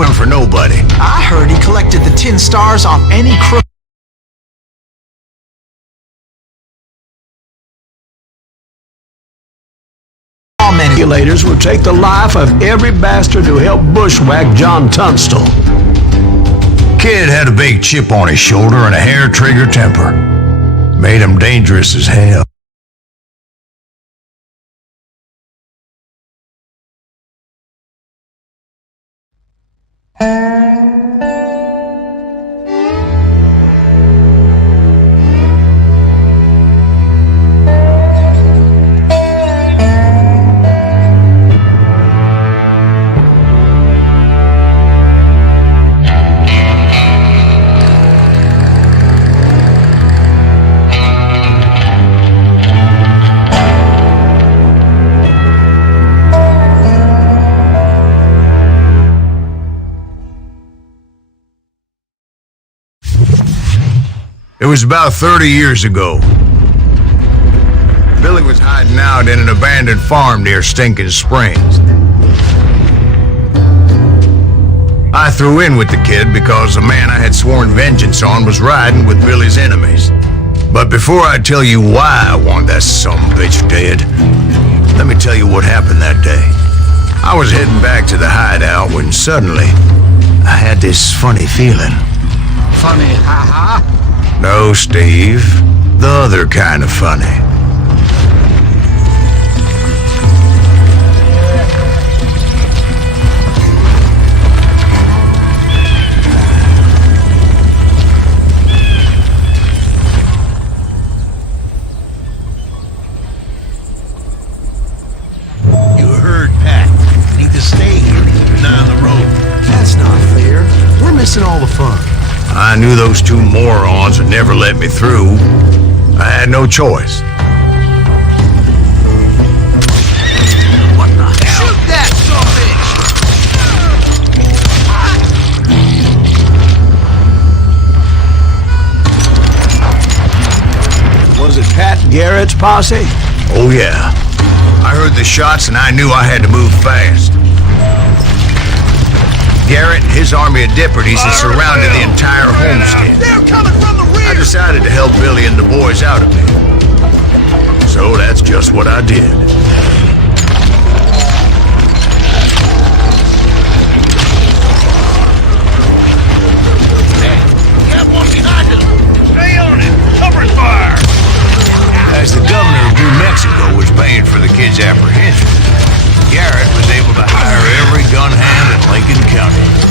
to him for nobody. I heard he collected the 10 stars off any crook. Regulators would take the life of every bastard who helped bushwhack John Tunstall. Kid had a big chip on his shoulder and a hair-trigger temper. Made him dangerous as hell. It was about 30 years ago. Billy was hiding out in an abandoned farm near Stinking Springs. I threw in with the kid because the man I had sworn vengeance on was riding with Billy's enemies. But before I tell you why I want that sumbitch dead, let me tell you what happened that day. I was heading back to the hideout when suddenly I had this funny feeling. Funny, ha-ha? No, Steve. The other kind of funny. You heard Pat. Need to stay here to keep an eye on the road. That's not fair. We're missing all the fun. I knew those two morons would never let me through. I had no choice. What the hell? Shoot that sumbitch! Was it Pat Garrett's posse? Oh yeah. I heard the shots and I knew I had to move fast. Garrett and his army of deputies had surrounded the entire homestead. They're coming from the rear! I decided to help Billy and the boys out a bit. So that's just what I did. Got one behind us! Stay on it! Cover fire! As the governor of New Mexico was paying for the kid's apprehension, Garrett was able to hire every gun hand in Lincoln County.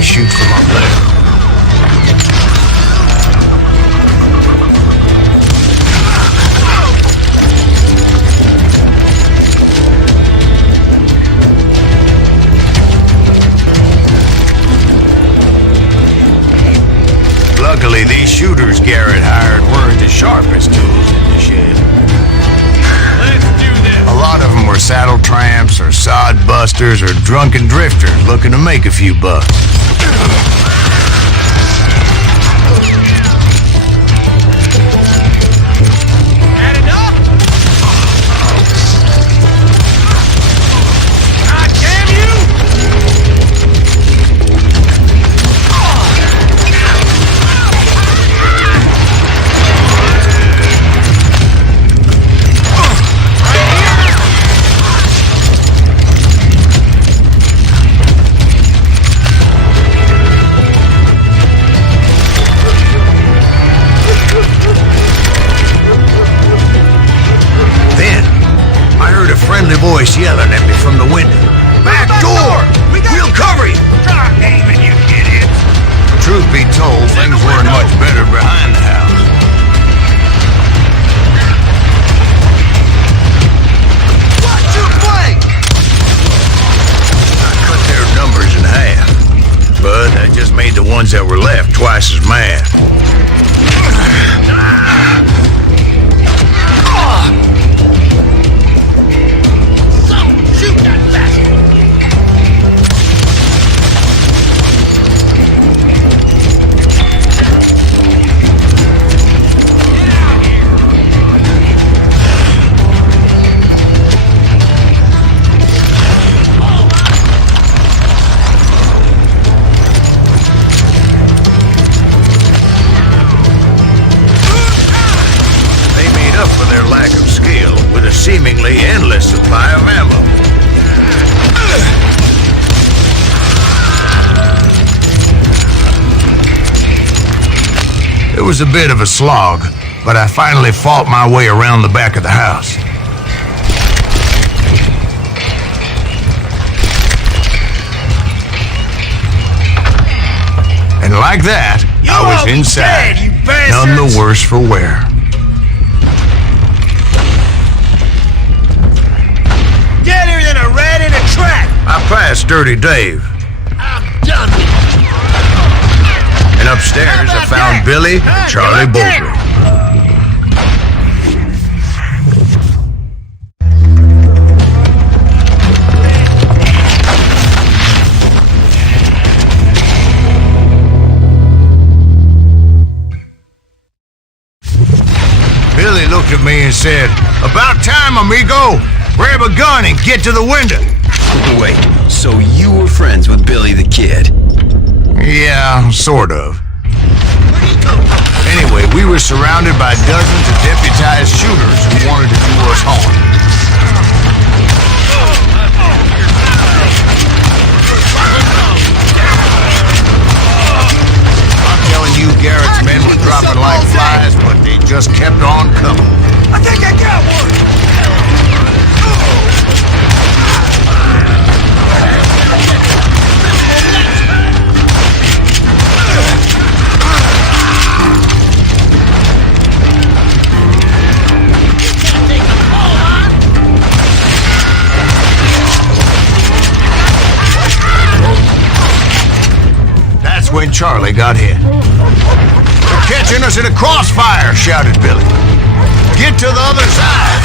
They shoot from up there. Luckily, these shooters Garrett hired weren't the sharpest tools in the shed. Let's do this. A lot of them were saddle tramps or sod busters or drunken drifters looking to make a few bucks. Had enough? God damn you! Friendly voice yelling at me from the window. Back door! We'll cover you! Try aiming, you idiots! Truth be told, things weren't much better behind the house. Watch your flank! I cut their numbers in half, but that just made the ones that were left twice as mad. Seemingly endless supply of ammo. It was a bit of a slog, but I finally fought my way around the back of the house. And like that, I was inside, none the worse for wear. Deader than a rat in a trap! I passed Dirty Dave. I'm done with you. And upstairs I found Billy and Charlie Bowlby. Billy looked at me and said, "About time, amigo! Grab a gun and get to the window." Wait, so you were friends with Billy the Kid? Yeah, sort of. Anyway, we were surrounded by dozens of deputized shooters who wanted to do us harm. I'm telling you, Garrett's men were dropping like flies, but they just kept on coming. I think I got one! That's when Charlie got hit. "They're catching us in a crossfire," shouted Billy. "Get to the other side."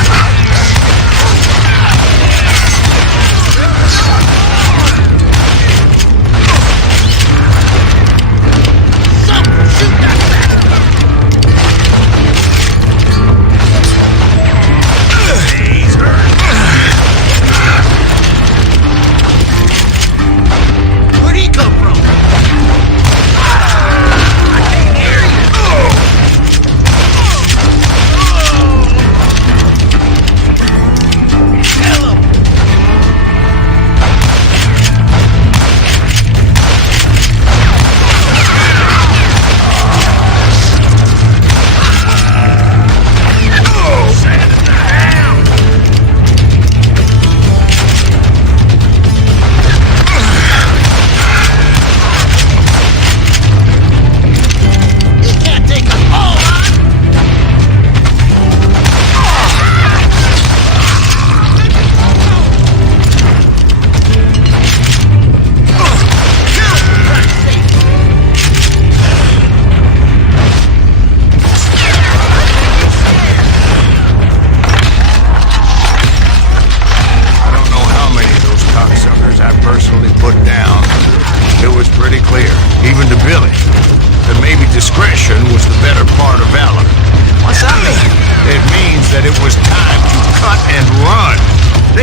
Where'd he come from? I can't hear you.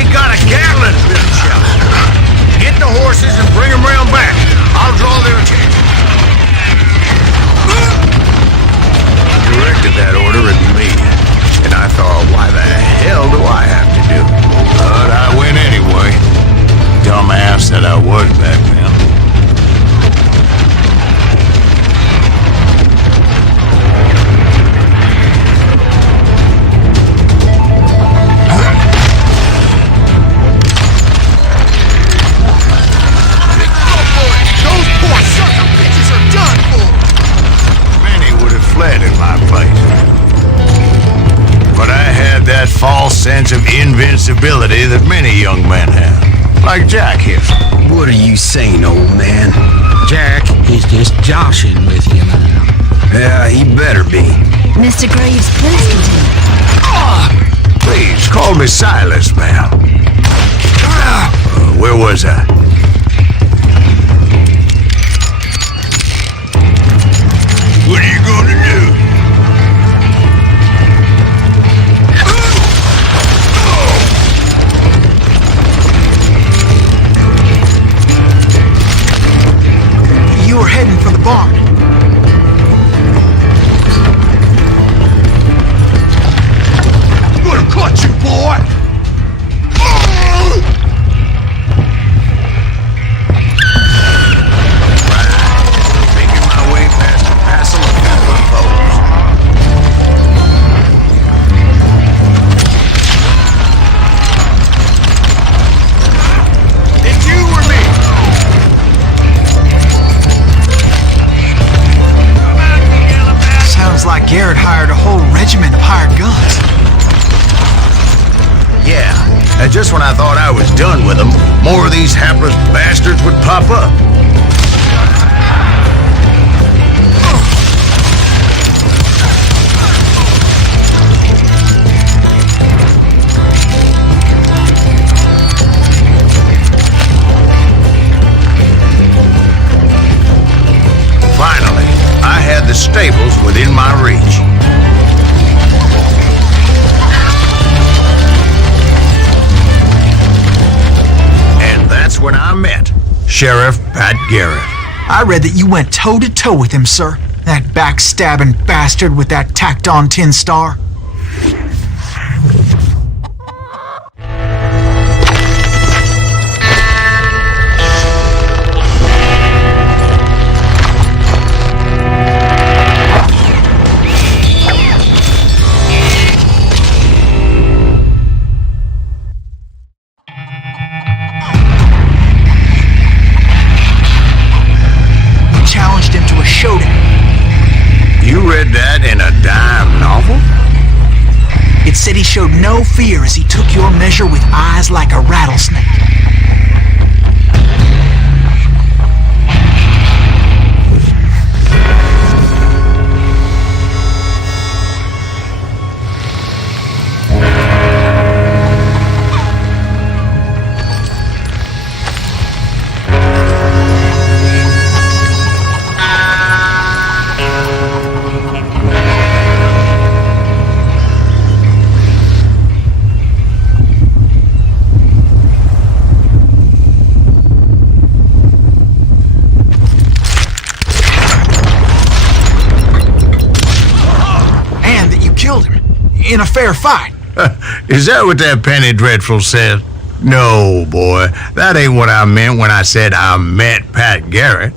They got a Gatling gun shot. Get the horses and bring them round back. I'll draw their attention. He directed that order at me, and I thought, why the hell do I have to do it? But I went anyway. Dumbass that I was back then. Those poor sucker bitches are done for! Many would have fled in my place. But I had that false sense of invincibility that many young men have. Like Jack here. What are you saying, old man? Jack, he's just joshing with you now. Yeah, he better be. Mr. Greaves, please continue. Please, call me Silas, ma'am. Where was I? What are you gonna do? You were heading for the barn. I'm gonna cut you, boy! Making my way past the passel of cattle foes. It's you or me? Sounds like Garrett hired a whole regiment of hired guns. Yeah, and just when I thought I was done with them, more of these hapless bastards would pop up. Finally, I had the stables within my reach. And that's when I met Sheriff Pat Garrett. I read that you went toe-to-toe with him, sir. That backstabbing bastard with that tacked-on tin star. Challenged him to a showdown. You read that in a dime novel? It said he showed no fear as he took your measure with eyes like a rattlesnake. Killed him in a fair fight. Is that what that Penny Dreadful said? No, boy. That ain't what I meant when I said I met Pat Garrett.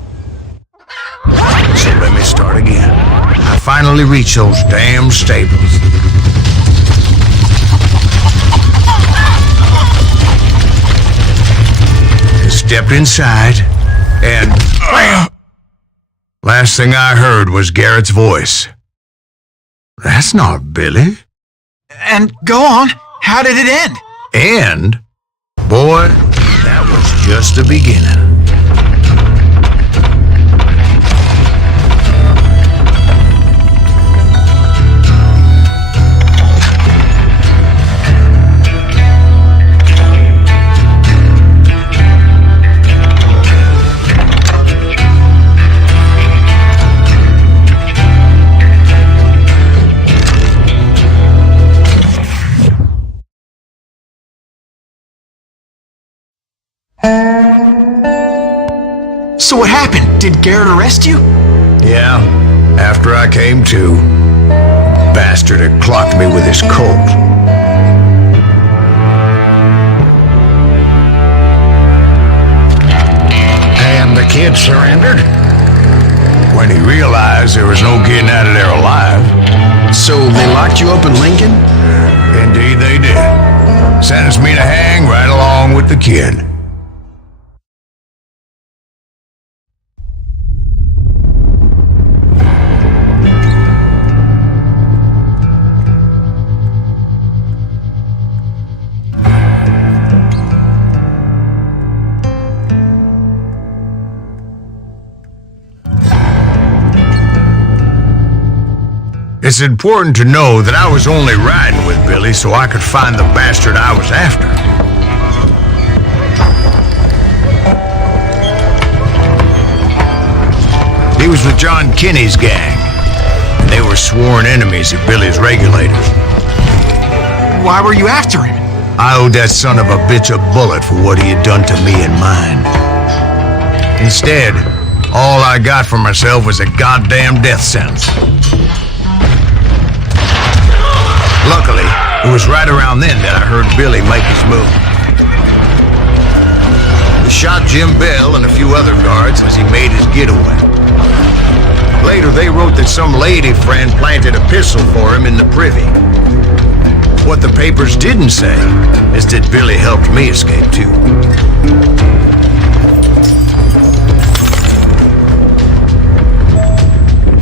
So let me start again. I finally reached those damn stables. Stepped inside, and last thing I heard was Garrett's voice. That's not Billy. And go on, how did it end? And, boy, that was just the beginning. So what happened? Did Garrett arrest you? Yeah, after I came to, bastard had clocked me with his Colt. And the kid surrendered? When he realized there was no getting out of there alive. So they locked you up in Lincoln? Indeed they did. Sentenced me to hang right along with the kid. It's important to know that I was only riding with Billy so I could find the bastard I was after. He was with John Kinney's gang, and they were sworn enemies of Billy's regulators. Why were you after him? I owed that son of a bitch a bullet for what he had done to me and mine. Instead, all I got for myself was a goddamn death sentence. Luckily, it was right around then that I heard Billy make his move. He shot Jim Bell and a few other guards as he made his getaway. Later, they wrote that some lady friend planted a pistol for him in the privy. What the papers didn't say is that Billy helped me escape too.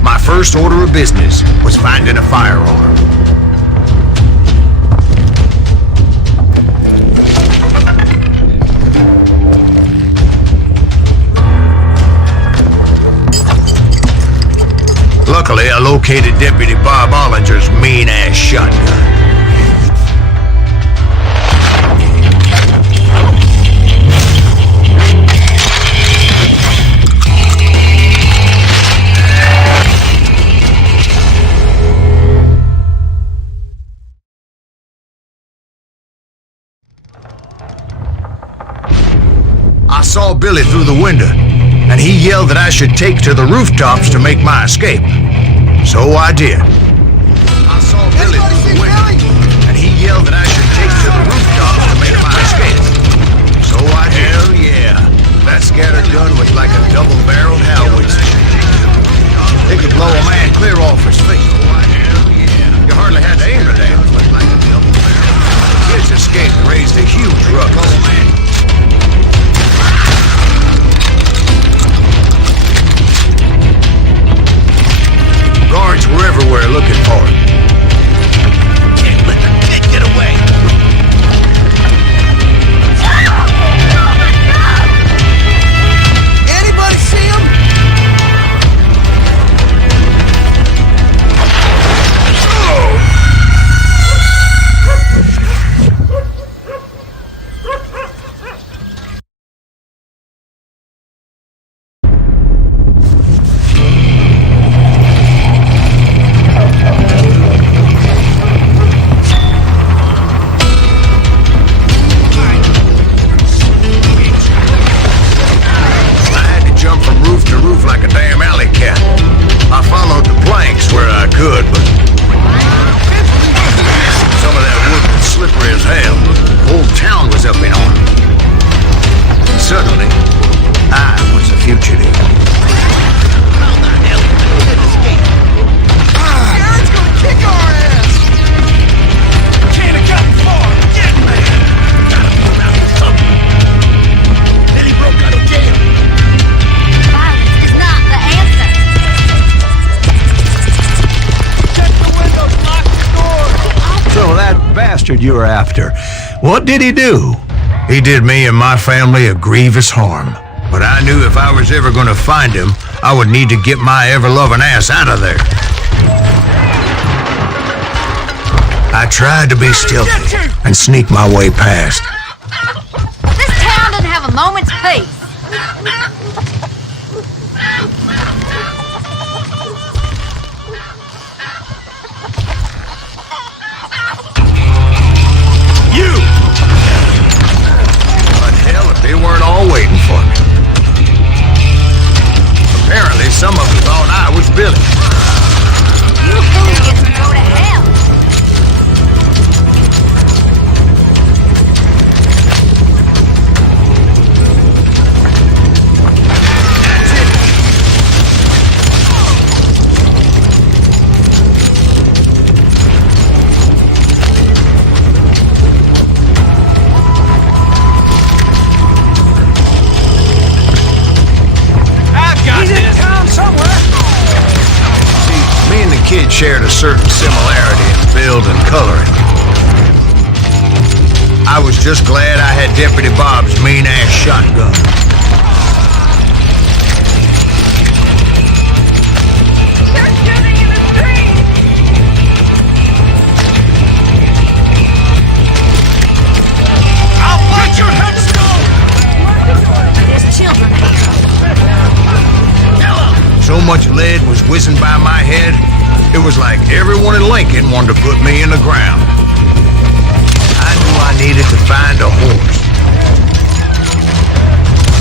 My first order of business was finding a firearm. Luckily, I located Deputy Bob Ollinger's mean-ass shotgun. I saw Billy through the window, and he yelled that I should take to the rooftops to make my escape. So I did. I saw Billy through the window, and he yelled that I should take to the rooftops to make my escape. So I did. Hell yeah. That scatter gun was like a double-barreled howitzer. It could blow a man clear off his feet. Hell yeah. You hardly had to aim at that. Like a double-barreled. The kid's escape raised a huge ruckus. Guards were everywhere looking for him. Can't let the kid get away. Anybody see him? You were after. What did he do? He did me and my family a grievous harm. But I knew if I was ever going to find him, I would need to get my ever-loving ass out of there. I tried to be stealthy and sneak my way past. This town doesn't have a moment's peace. But hell, if they weren't all waiting for me. Billy. You hooligans can go to hell. Kid shared a certain similarity in build and coloring. I was just glad I had Deputy Bob's mean-ass shotgun. They're shooting in the street. I'll fight your headstone! There's children here. So much lead was whizzing by my head, it was like everyone in Lincoln wanted to put me in the ground. I knew I needed to find a horse.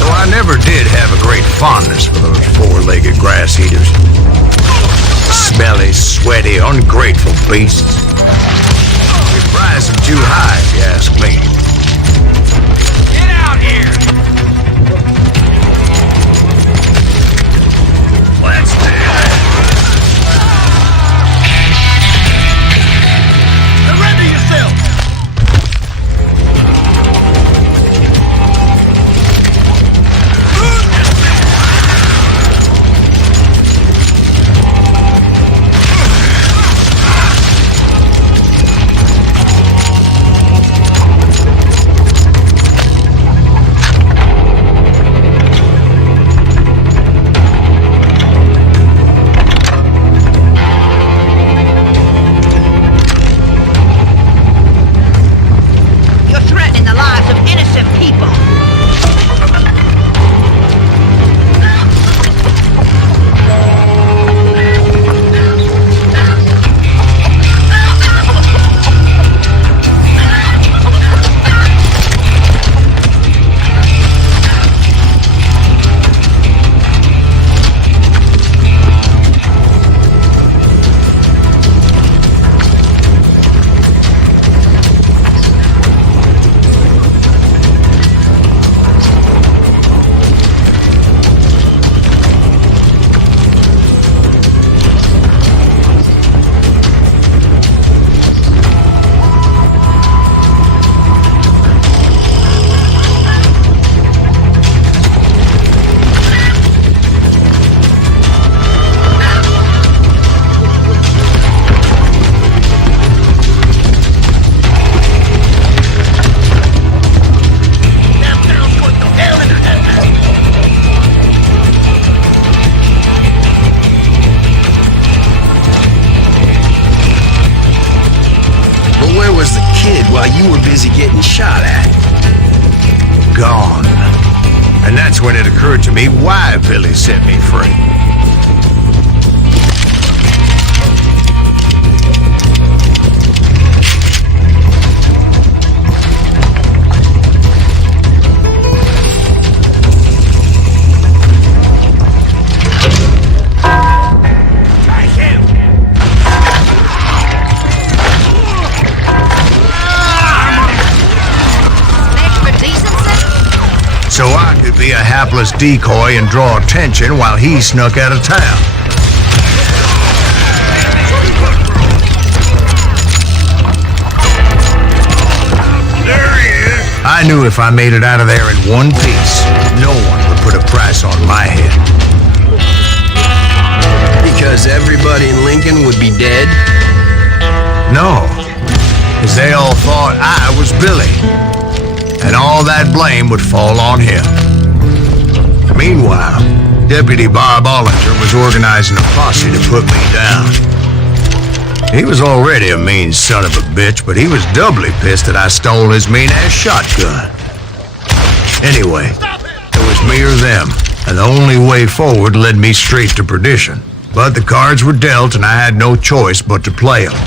Though I never did have a great fondness for those four-legged grass eaters. Smelly, sweaty, ungrateful beasts. We prize them too high, if you ask me. Get out here! Let's do it! Surrender yourself! while you were busy getting shot at. Gone. And that's when it occurred to me why Billy set me free. So I could be a hapless decoy and draw attention while he snuck out of town. There he is! I knew if I made it out of there in one piece, no one would put a price on my head. Because everybody in Lincoln would be dead? No, because they all thought I was Billy. And all that blame would fall on him. Meanwhile, Deputy Bob Ollinger was organizing a posse to put me down. He was already a mean son of a bitch, but he was doubly pissed that I stole his mean-ass shotgun. Anyway, it was me or them, and the only way forward led me straight to perdition. But the cards were dealt, and I had no choice but to play them.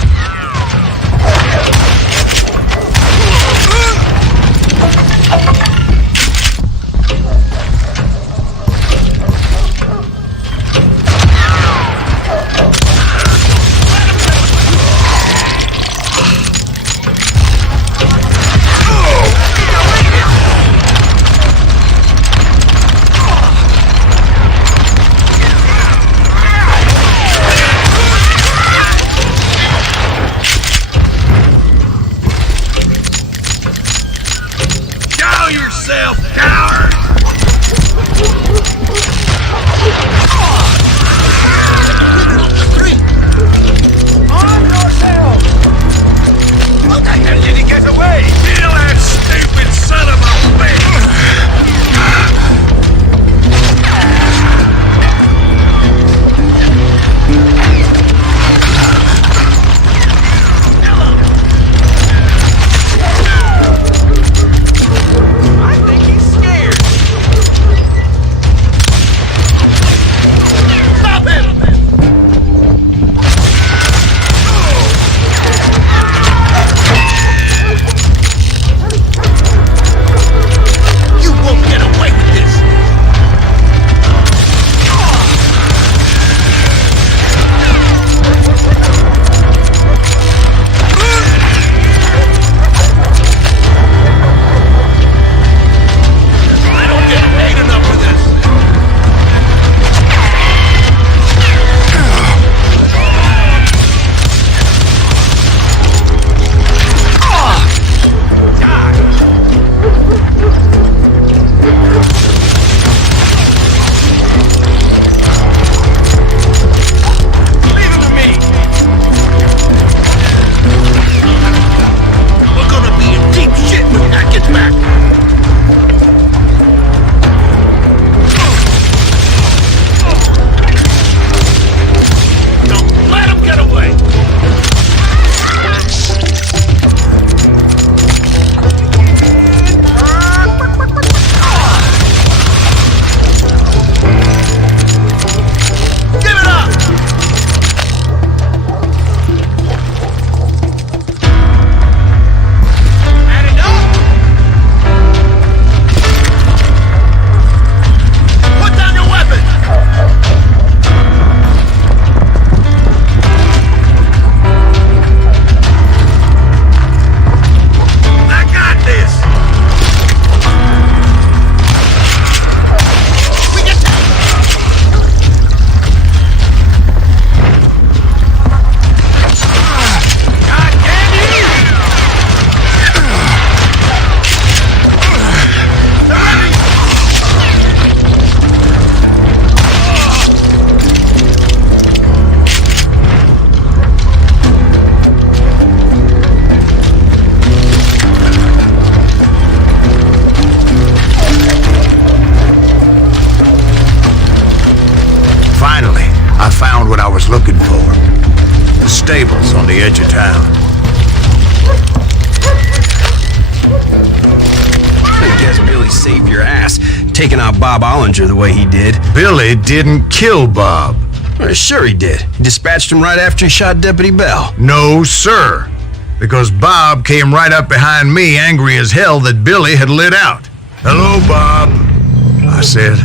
taking out Bob Ollinger the way he did. Billy didn't kill Bob. Sure he did. He dispatched him right after he shot Deputy Bell. No, sir. Because Bob came right up behind me, angry as hell that Billy had lit out. "Hello, Bob," I said.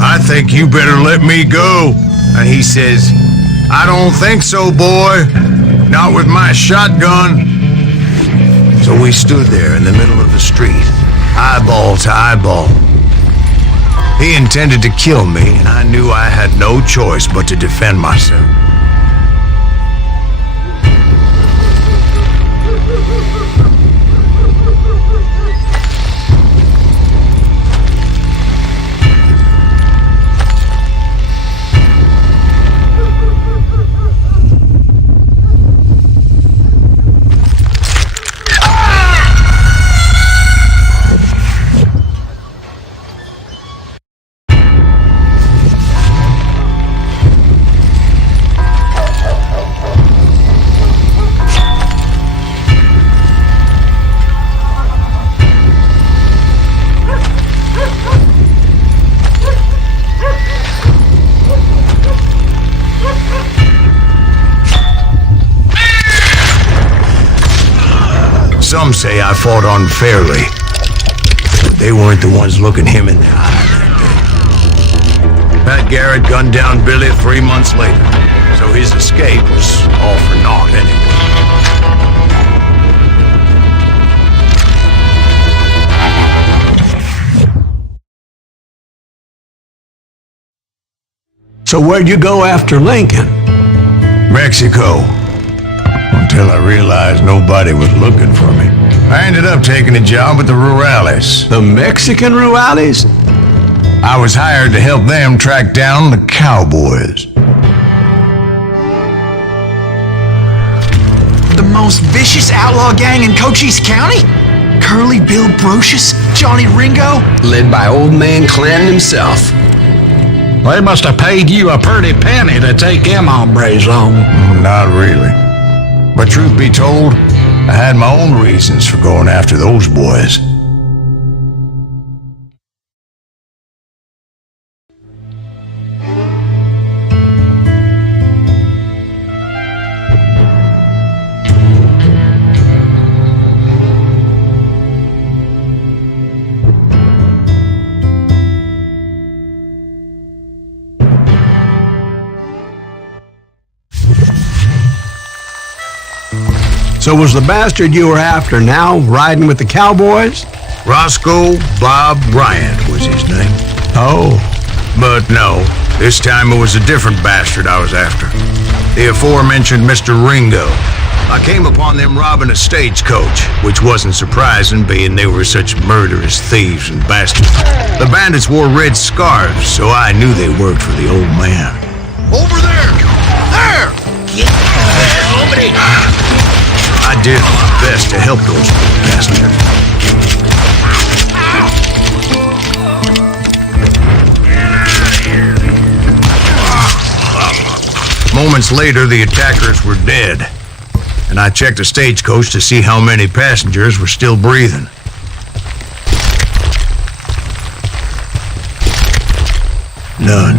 "I think you better let me go." And he says, "I don't think so, boy. Not with my shotgun." So we stood there in the middle of the street, eyeball to eyeball. He intended to kill me, and I knew I had no choice but to defend myself. Some say I fought unfairly, but they weren't the ones looking him in the eye that day. Pat Garrett gunned down Billy 3 months later, so his escape was all for naught anyway. So where'd you go after Lincoln? Mexico. Until I realized nobody was looking for me. I ended up taking a job at the Rurales. The Mexican Rurales? I was hired to help them track down the cowboys. The most vicious outlaw gang in Cochise County? Curly Bill Brocious? Johnny Ringo? Led by old man Clanton himself. They must have paid you a pretty penny to take them hombres on. Not really. But truth be told, I had my own reasons for going after those boys. So was the bastard you were after now riding with the cowboys? Roscoe Bob Bryant was his name. Oh. But no, this time it was a different bastard I was after. The aforementioned Mr. Ringo. I came upon them robbing a stagecoach, which wasn't surprising, being they were such murderous thieves and bastards. The bandits wore red scarves, so I knew they worked for the old man. Over there! There! Get there, hombre! I did my best to help those bastards. Moments later, the attackers were dead, and I checked the stagecoach to see how many passengers were still breathing. None.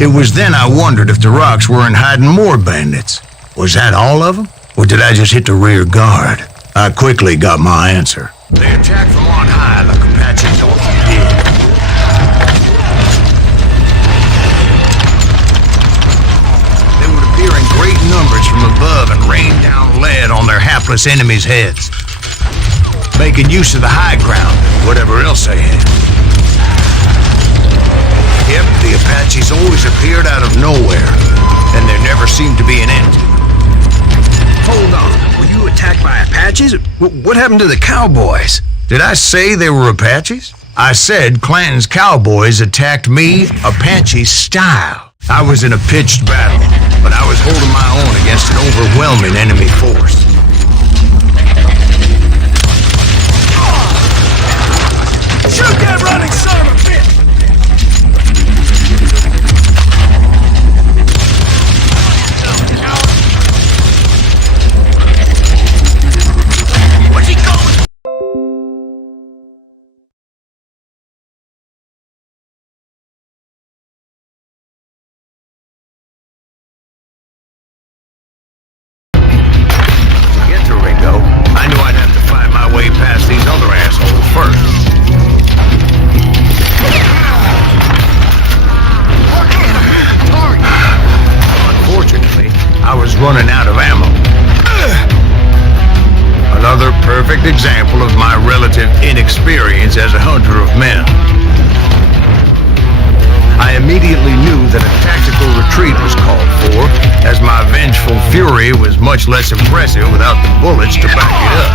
It was then I wondered if the rocks weren't hiding more bandits. Was that all of them? Or did I just hit the rear guard? I quickly got my answer. They attacked from on high like Apache donkeys did. They would appear in great numbers from above and rain down lead on their hapless enemies' heads, making use of the high ground and whatever else they had. Yep, the Apaches always appeared out of nowhere, and there never seemed to be an end to it. Hold on. Were you attacked by Apaches? What happened to the cowboys? Did I say they were Apaches? I said Clanton's cowboys attacked me Apache style. I was in a pitched battle, but I was holding my own against an overwhelming enemy force. Shoot that running son of a bitch! perfect example of my relative inexperience as a hunter of men. I immediately knew that a tactical retreat was called for, as my vengeful fury was much less impressive without the bullets to back it up.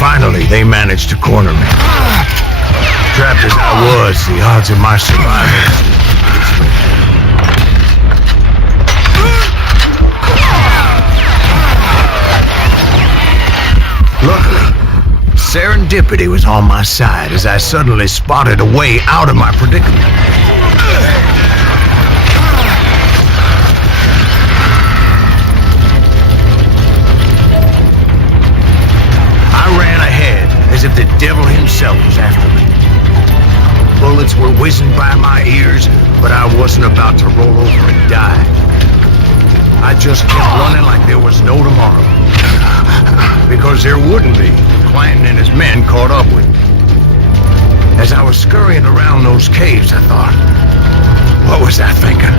Finally, they managed to corner me. Trapped as I was, the odds of my survival. Luckily, serendipity was on my side as I suddenly spotted a way out of my predicament. I ran ahead as if the devil himself was after me. Bullets were whizzing by my ears, but I wasn't about to roll over and die. I just kept running like there was no tomorrow. Because there wouldn't be. Clanton and his men caught up with me. As I was scurrying around those caves, I thought, what was I thinking?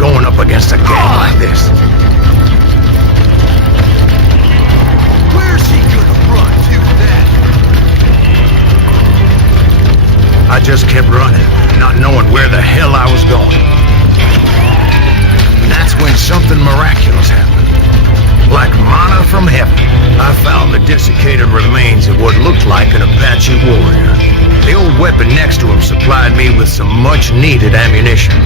Going up against a gang like this? Where's he gonna run to then? I just kept running, not knowing where the hell I was going. And that's when something miraculous happened. Like manna from heaven, I found the desiccated remains of what looked like an Apache warrior. The old weapon next to him supplied me with some much-needed ammunition.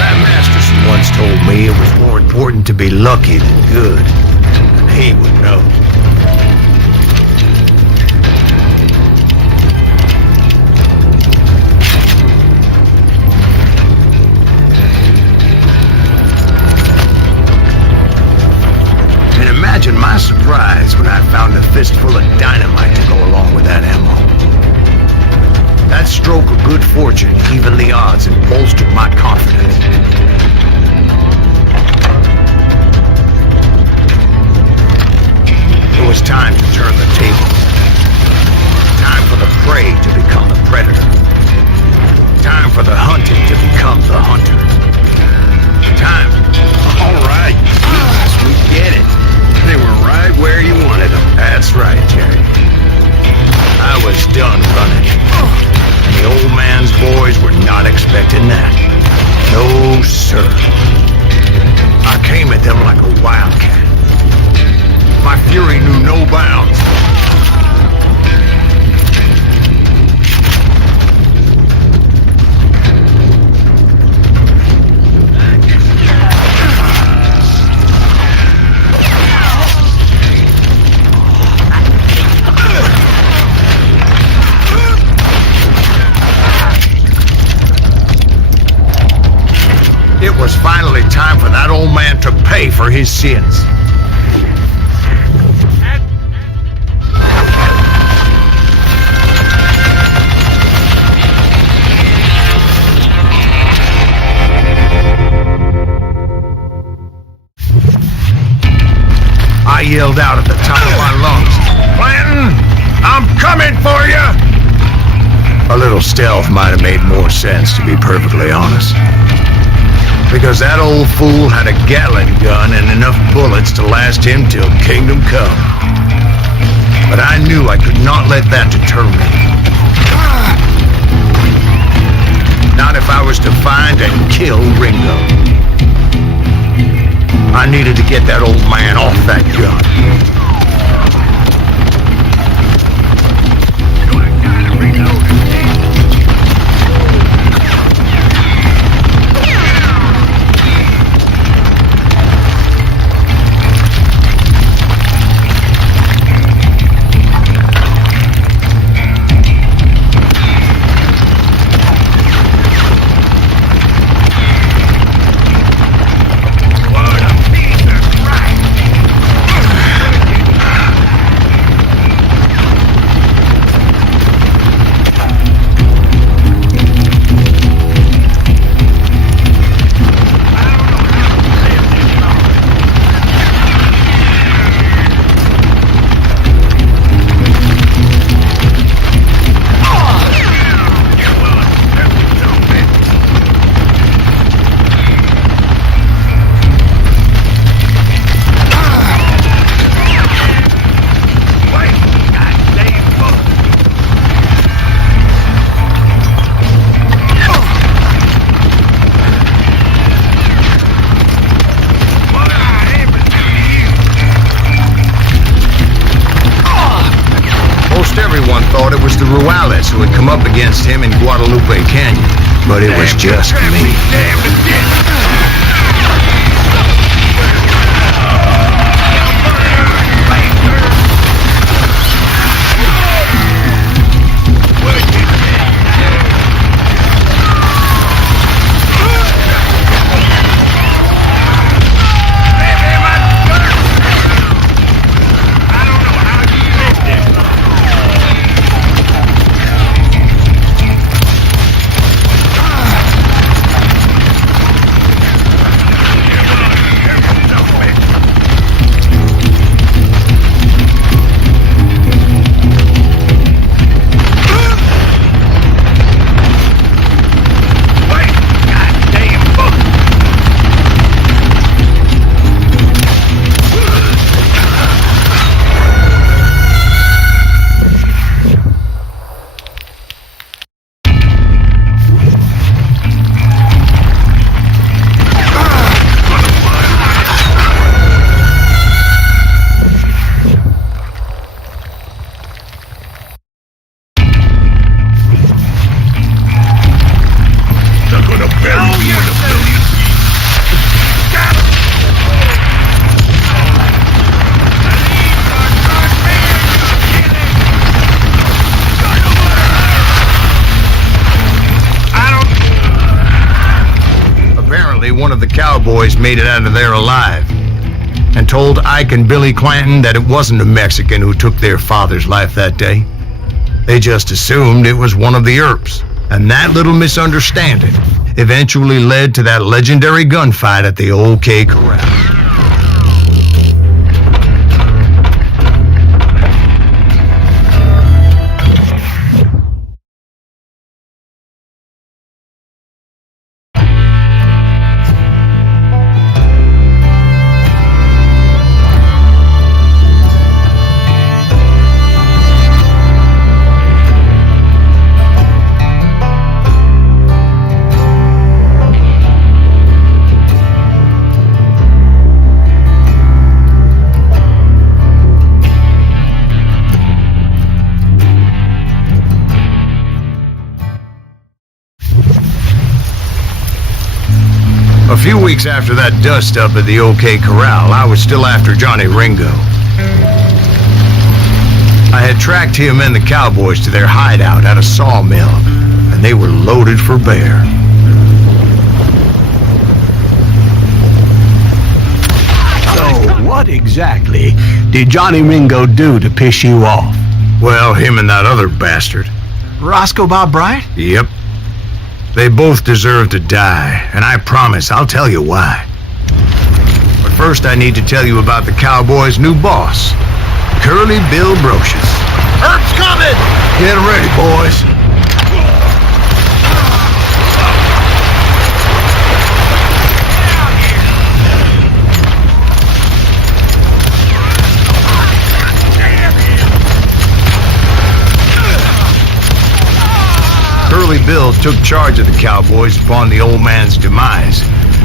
That Masterson once told me it was more important to be lucky than good, and he would know. Imagine my surprise when I found a fistful of dynamite to go along with that ammo. That stroke of good fortune evened the odds and bolstered my confidence. It was time to turn the tables. Time for the prey to become the predator. Time for the hunted to become the hunter. Time. All right, yes, we get it. They were right where you wanted them. That's right, Jerry. I was done running. And the old man's boys were not expecting that. No, sir. I came at them like a wildcat. My fury knew no bounds. It was finally time for that old man to pay for his sins. I yelled out at the top of my lungs, "Clanton, I'm coming for you!" A little stealth might have made more sense, to be perfectly honest. Because that old fool had a Gatling gun and enough bullets to last him till kingdom come. But I knew I could not let that deter me. Not if I was to find and kill Ringo. I needed to get that old man off that gun. Ruales who had come up against him in Guadalupe Canyon, but it was just me. One of the cowboys made it out of there alive and told Ike and Billy Clanton that it wasn't a Mexican who took their father's life that day. They just assumed it was one of the Earps, and that little misunderstanding eventually led to that legendary gunfight at the OK Corral. A few weeks after that dust-up at the OK Corral, I was still after Johnny Ringo. I had tracked him and the cowboys to their hideout at a sawmill, and they were loaded for bear. So, what exactly did Johnny Ringo do to piss you off? Well, him and that other bastard. Roscoe Bob Bryant? Yep. They both deserve to die, and I promise I'll tell you why. But first I need to tell you about the Cowboys' new boss, Curly Bill Brocious. Earp's coming! Get ready, boys. Curly Bill took charge of the Cowboys upon the old man's demise,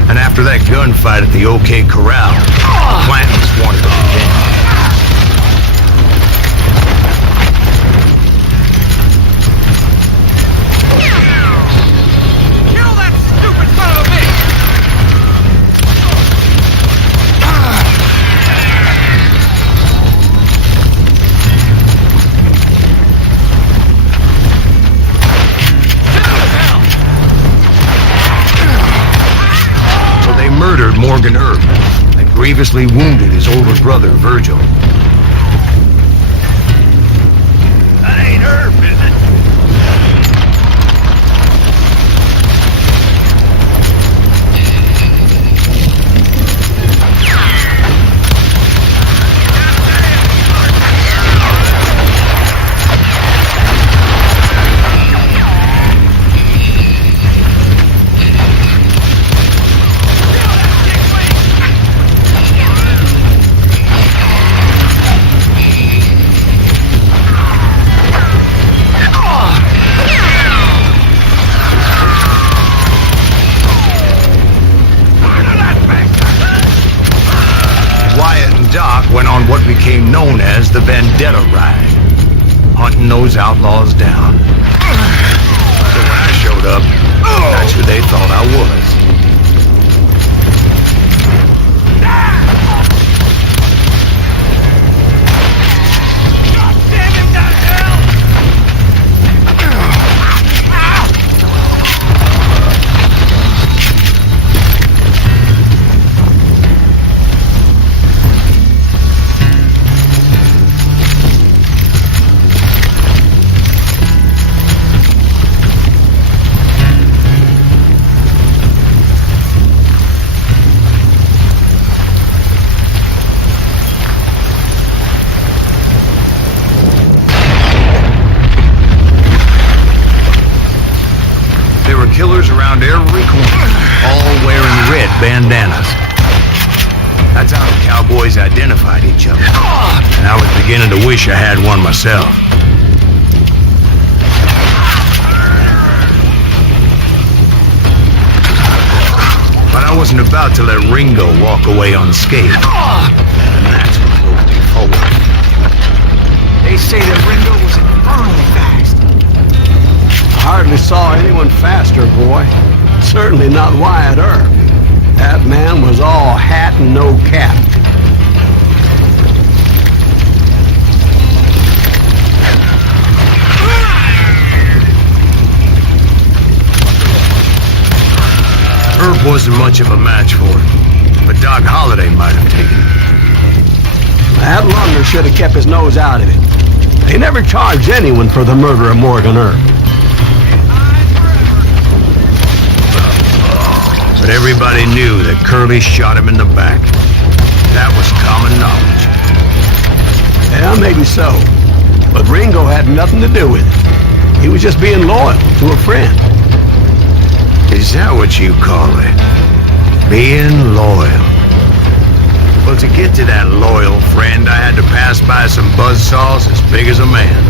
and after that gunfight at the OK Corral, Clanton's wanted revenge. Kill that stupid son of a bitch! Murdered Morgan Earp and grievously wounded his older brother, Virgil. That ain't Earp, is it? Went on what became known as the Vendetta Ride. hunting those outlaws down. So when I showed up, that's who they thought I was. Killers around every corner, all wearing red bandanas. That's how the cowboys identified each other. And I was beginning to wish I had one myself. But I wasn't about to let Ringo walk away unscathed. And that's what moved me forward. They say that Ringo was infernally fast. Hardly saw anyone faster, boy. Certainly not Wyatt Earp. That man was all hat and no cap. Earp wasn't much of a match for him, but Doc Holliday might have taken him. That Lumber should have kept his nose out of it. They never charged anyone for the murder of Morgan Earp. But everybody knew that Curly shot him in the back. That was common knowledge. Yeah, maybe so. But Ringo had nothing to do with it. He was just being loyal to a friend. Is that what you call it? Being loyal? Well, to get to that loyal friend, I had to pass by some buzzsaws as big as a man.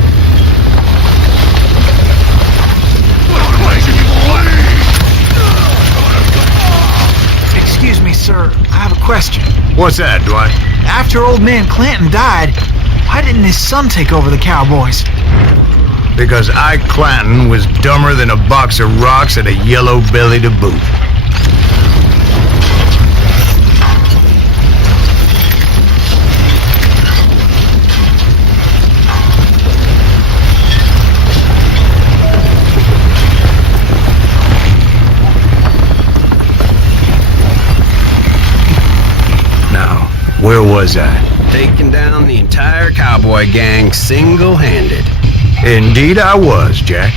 Excuse me, sir. I have a question. What's that, Dwight? After old man Clanton died, why didn't his son take over the Cowboys? Because Ike Clanton was dumber than a box of rocks and a yellow belly to boot. Now, where was I? Taking down the entire cowboy gang single-handed. Indeed I was, Jack.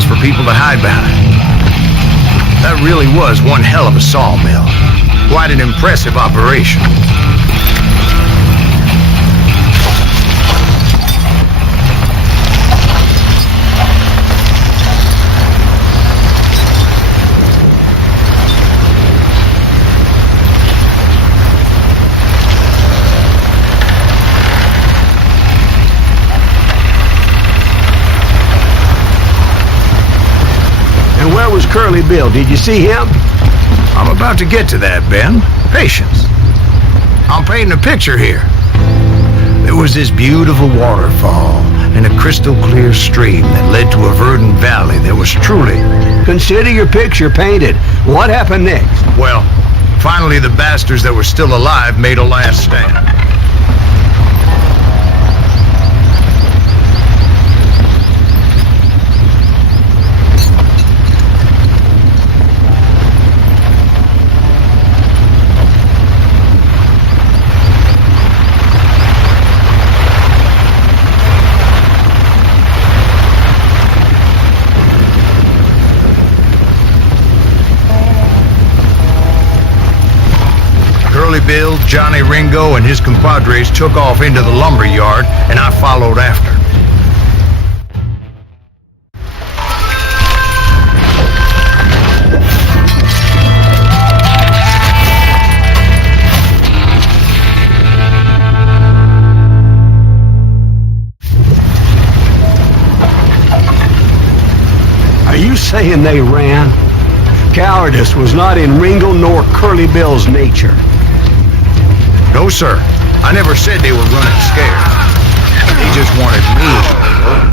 walls for people to hide behind. That really was one hell of a sawmill. Quite an impressive operation. And where was Curly Bill? Did you see him? I'm about to get to that, Ben. Patience. I'm painting a picture here. There was this beautiful waterfall and a crystal clear stream that led to a verdant valley that was truly... Consider your picture painted. What happened next? Well, finally the bastards that were still alive made a last stand. Curly Bill, Johnny Ringo, and his compadres took off into the lumber yard, and I followed after. Are you saying they ran? Cowardice was not in Ringo nor Curly Bill's nature. No, sir. I never said they were running scared. They just wanted me.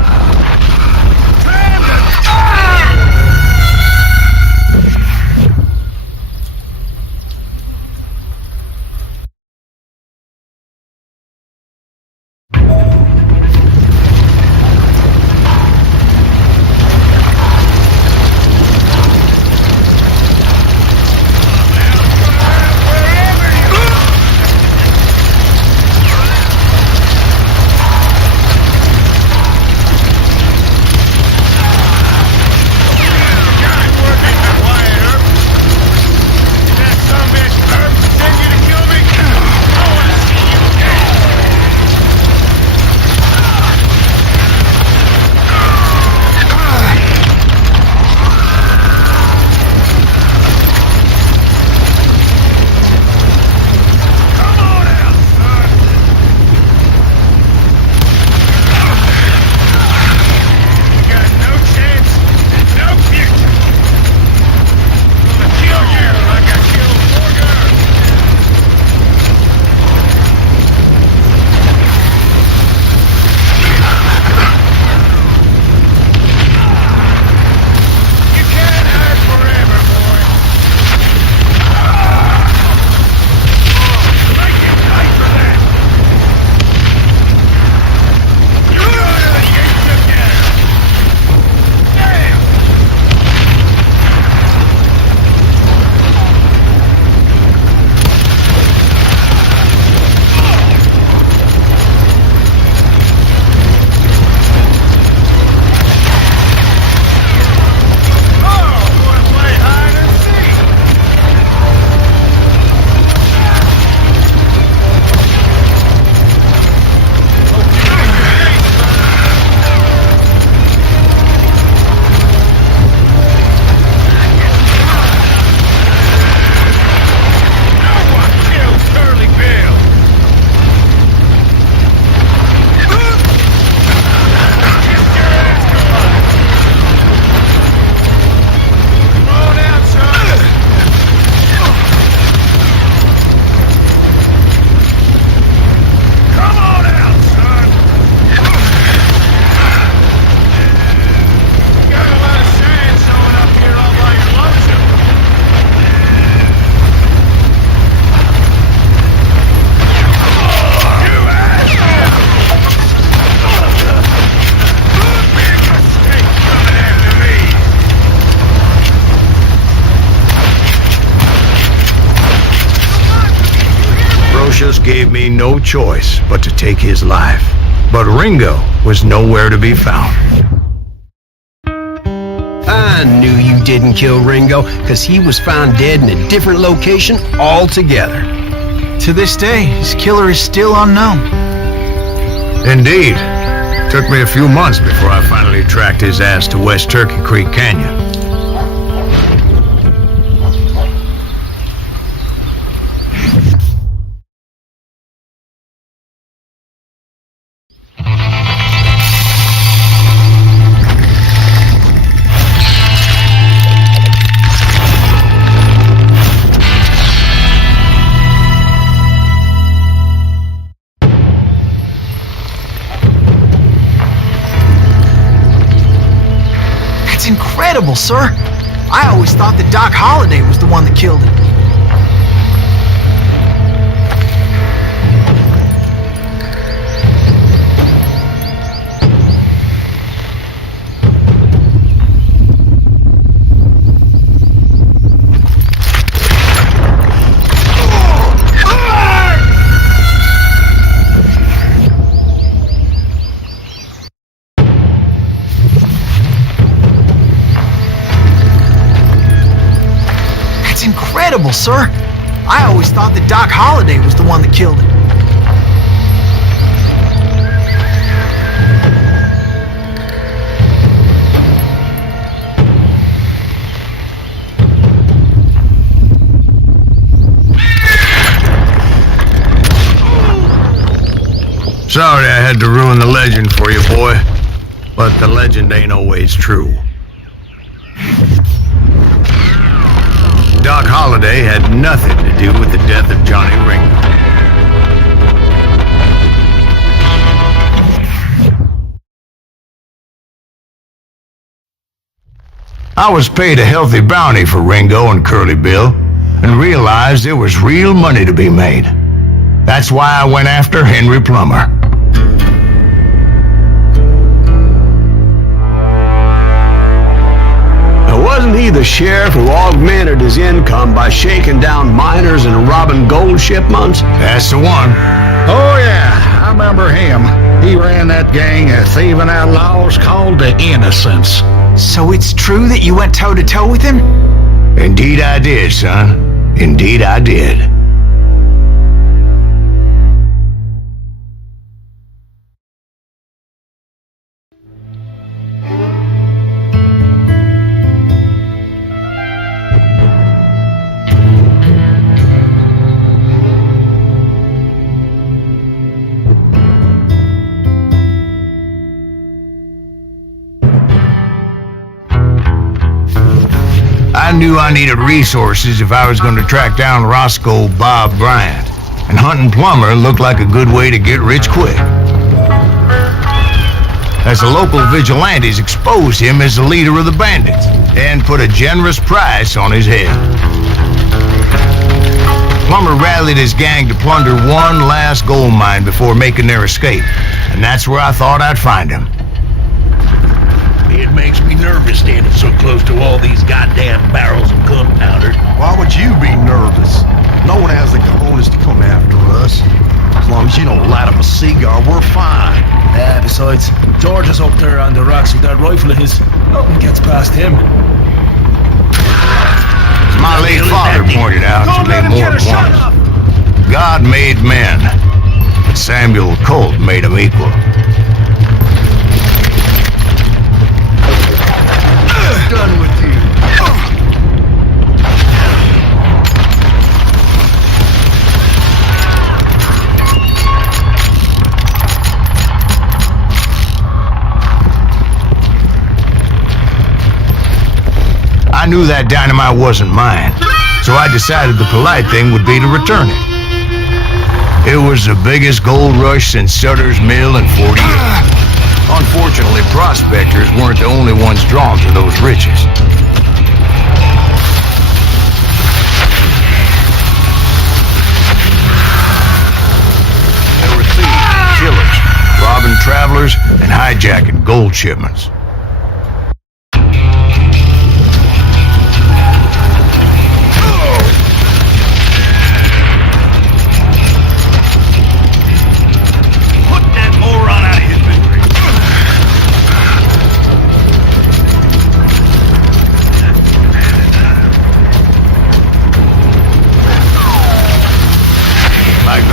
Gave me no choice but to take his life. But Ringo was nowhere to be found. I knew you didn't kill Ringo, because he was found dead in a different location altogether. To this day, his killer is still unknown. Indeed. Took me a few months before I finally tracked his ass to West Turkey Creek Canyon. Incredible, sir. I always thought that Doc Holliday was the one that killed him. Incredible, sir. I always thought that Doc Holliday was the one that killed him. Sorry I had to ruin the legend for you, boy. But the legend ain't always true. Doc Holliday had nothing to do with the death of Johnny Ringo. I was paid a healthy bounty for Ringo and Curly Bill, and realized there was real money to be made. That's why I went after Henry Plummer. Wasn't he the sheriff who augmented his income by shaking down miners and robbing gold shipments? That's the one. Oh, yeah, I remember him. He ran that gang of thieving outlaws called the Innocents. So it's true that you went toe-to-toe with him? Indeed I did, son. Indeed I did. I knew I needed resources if I was going to track down Roscoe Bob Bryant, and hunting Plummer looked like a good way to get rich quick. As the local vigilantes exposed him as the leader of the bandits, and put a generous price on his head. Plummer rallied his gang to plunder one last gold mine before making their escape, and that's where I thought I'd find him. It makes me nervous standing so close to all these goddamn barrels of gunpowder. Why would you be nervous? No one has the cojones to come after us. As long as you don't light up a cigar, we're fine. Besides, George is up there on the rocks with that rifle of his. Nothing gets past him. As my late father pointed out to me more than once, God made men, but Samuel Colt made them equal. Done with you. I knew that dynamite wasn't mine, so I decided the polite thing would be to return it. It was the biggest gold rush since Sutter's Mill in 40 years. Unfortunately, prospectors weren't the only ones drawn to those riches. There were thieves, killers, robbing travelers, and hijacking gold shipments.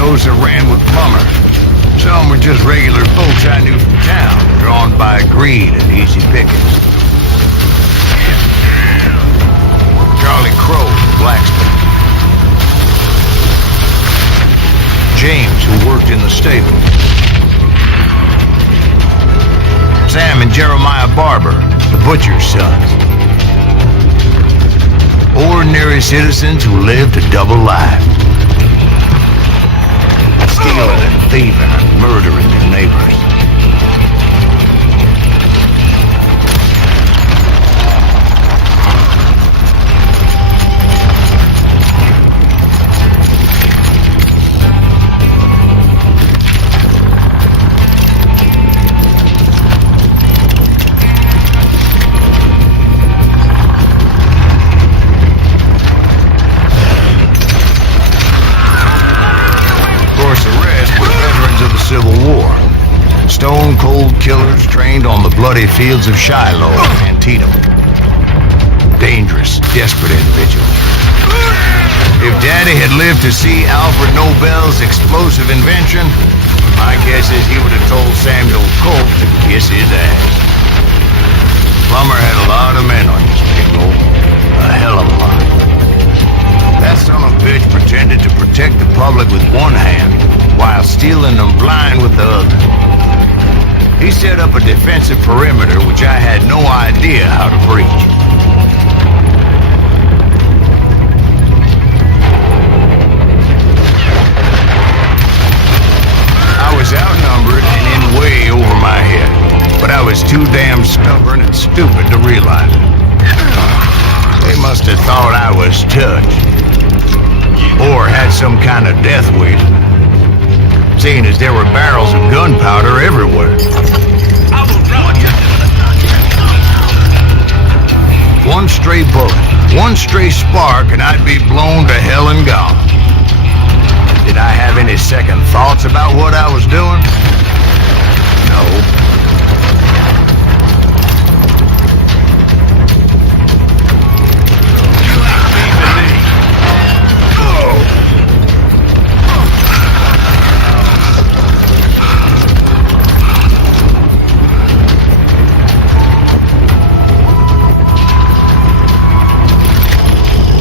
those that ran with Plummer. Some were just regular folks I knew from town, drawn by greed and easy pickings. Charlie Crow, the blacksmith. James, who worked in the stable. Sam and Jeremiah Barber, the butcher's sons. Ordinary citizens who lived a double life. Stealing and thieving and murdering their neighbors. Civil War. Stone-cold killers trained on the bloody fields of Shiloh and Antietam. Dangerous, desperate individuals. If Daddy had lived to see Alfred Nobel's explosive invention, my guess is he would have told Samuel Colt to kiss his ass. Plummer had a lot of men on his payroll. A hell of a lot. That son of a bitch pretended to protect the public with one hand, while stealing them blind with the other. He set up a defensive perimeter which I had no idea how to breach. I was outnumbered and in way over my head, but I was too damn stubborn and stupid to realize it. They must have thought I was touched, or had some kind of death wish, seeing as there were barrels of gunpowder everywhere. One stray bullet, one stray spark, and I'd be blown to hell and gone. Did I have any second thoughts about what I was doing? No.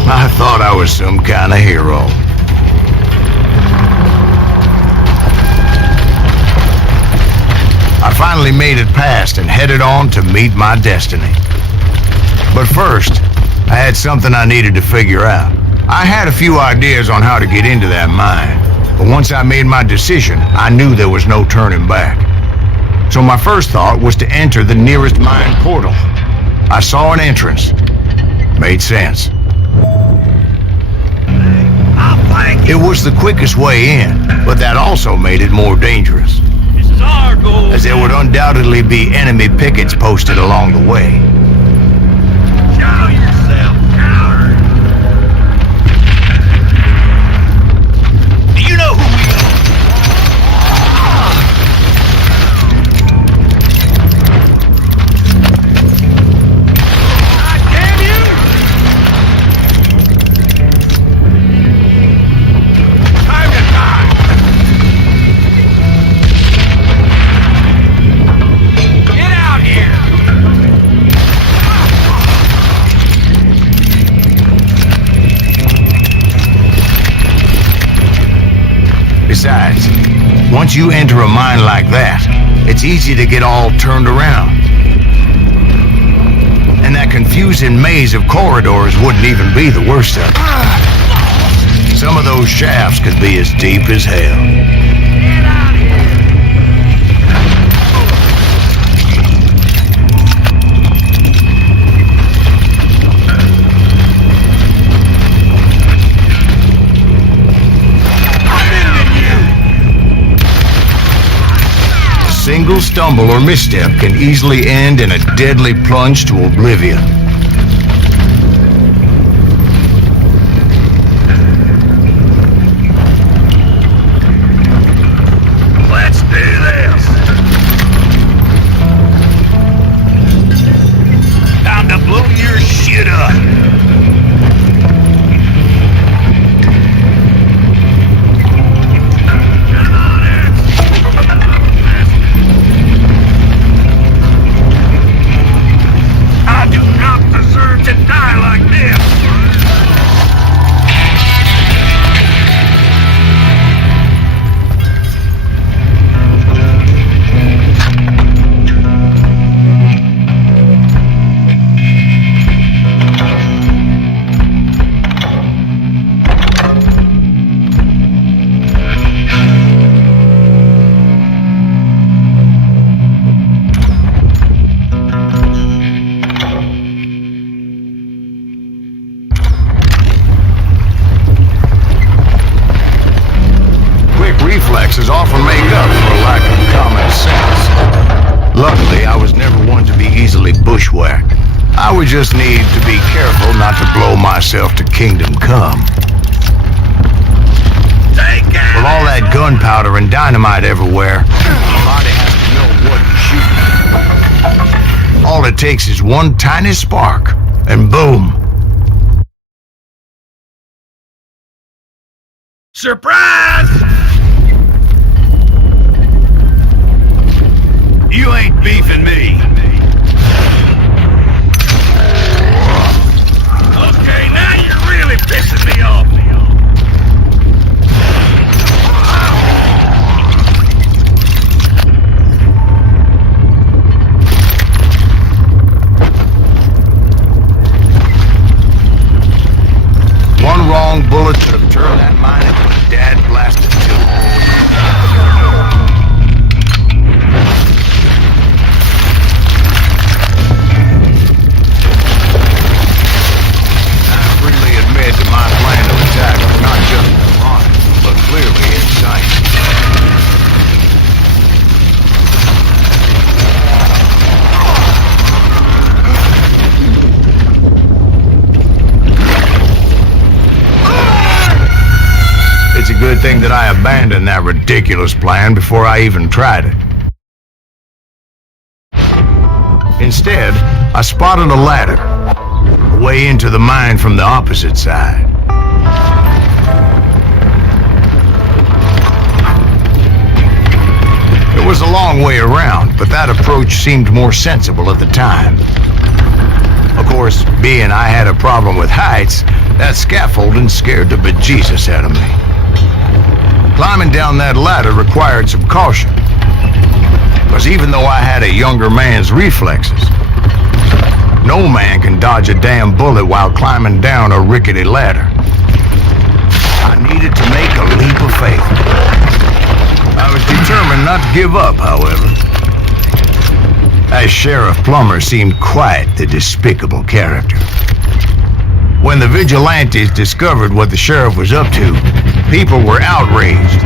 I thought I was some kind of hero. I finally made it past and headed on to meet my destiny. But first, I had something I needed to figure out. I had a few ideas on how to get into that mine, but once I made my decision, I knew there was no turning back. So my first thought was to enter the nearest mine portal. I saw an entrance. Made sense. It was the quickest way in, but that also made it more dangerous, This is our goal. as there would undoubtedly be enemy pickets posted along the way. Show yourself, coward. Do you know who we are? God damn you! Time to die! Get out here! Besides, once you enter a mine like that, it's easy to get all turned around. And that confusing maze of corridors wouldn't even be the worst of it. Some of those shafts could be as deep as hell. Get out here! A single stumble or misstep can easily end in a deadly plunge to oblivion. Let's do this! Time to blow your shit up! reflexes often make up for a lack of common sense. Luckily, I was never one to be easily bushwhacked. I would just need to be careful not to blow myself to kingdom come. With all that gunpowder and dynamite everywhere, the body has to know what to shoot. All it takes is one tiny spark, and boom. Surprise! You ain't beefing me. Okay, now you're really pissing me off. One wrong bullet could have turned that mine into a dad-blasted tube. I freely admit that my plan of attack was not just demonic, but clearly insane. It's a good thing that I abandoned that ridiculous plan before I even tried it. Instead, I spotted a ladder, a way into the mine from the opposite side. It was a long way around, but that approach seemed more sensible at the time. Of course, being I had a problem with heights, that scaffolding scared the bejesus out of me. Climbing down that ladder required some caution, because even though I had a younger man's reflexes, no man can dodge a damn bullet while climbing down a rickety ladder. I needed to make a leap of faith. I was determined not to give up, however. As Sheriff Plummer seemed quite the despicable character. When the vigilantes discovered what the sheriff was up to, people were outraged.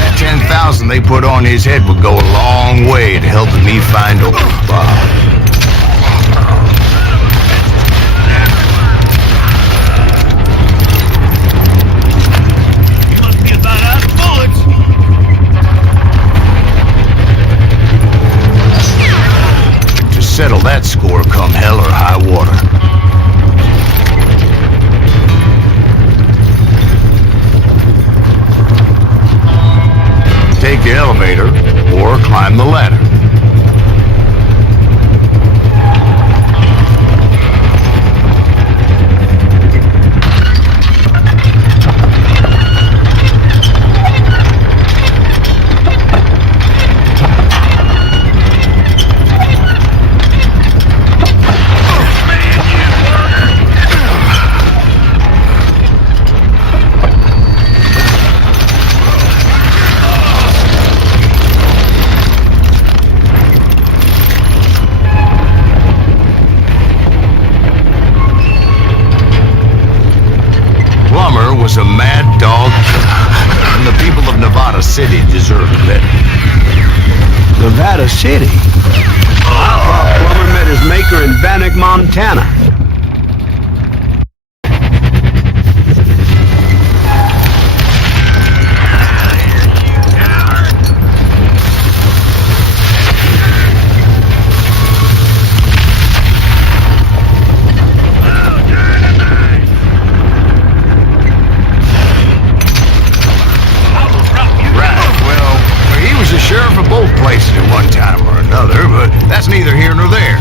That 10,000 they put on his head would go a long way to helping me find old Bob. You must be about out of bullets. To settle that score come hell or high water. Take the elevator or climb the ladder. Was a mad dog killer, and the people of Nevada City deserved it. Nevada City? I thought Plummer met his maker in Bannock, Montana. Sheriff of both places at one time or another, but that's neither here nor there.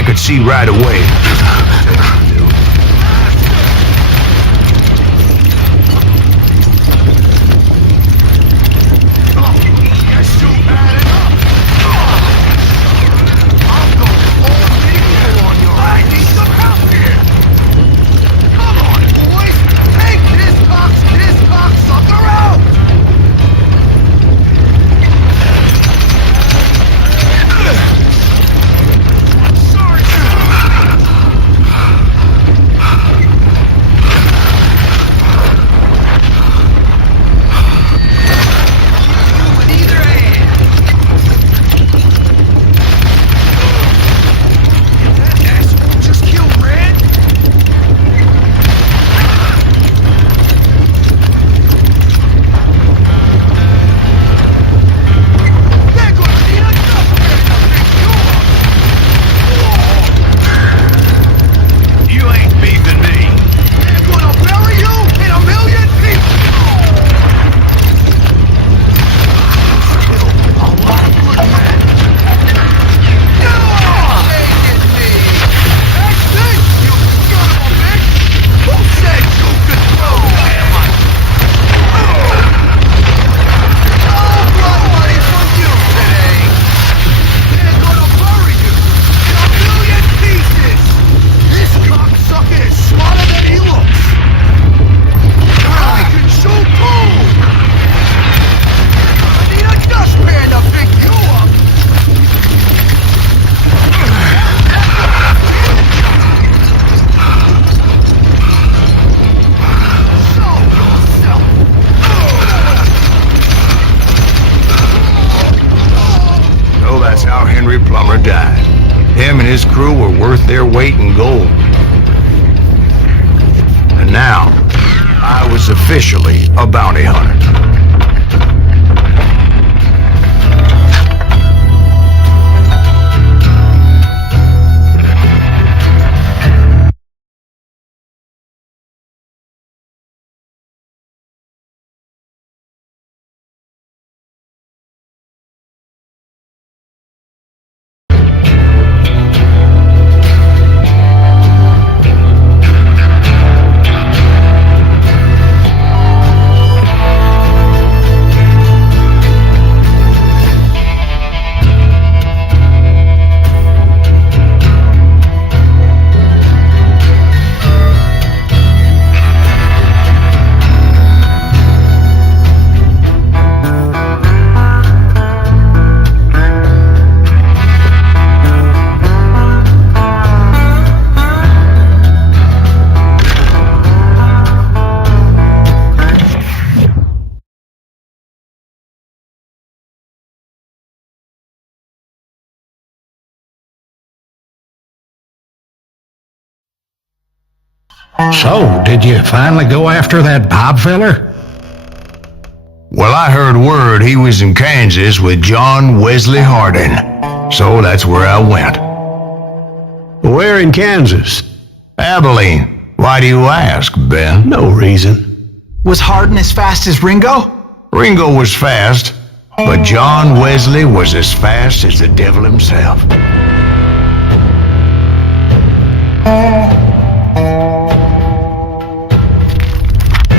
I could see right away. Him and his crew were worth their weight in gold. And now, I was officially a bounty hunter. So, did you finally go after that Bob feller? Well, I heard word he was in Kansas with John Wesley Hardin, so that's where I went. Where in Kansas? Abilene. Why do you ask, Ben? No reason. Was Hardin as fast as Ringo? Ringo was fast, but John Wesley was as fast as the devil himself.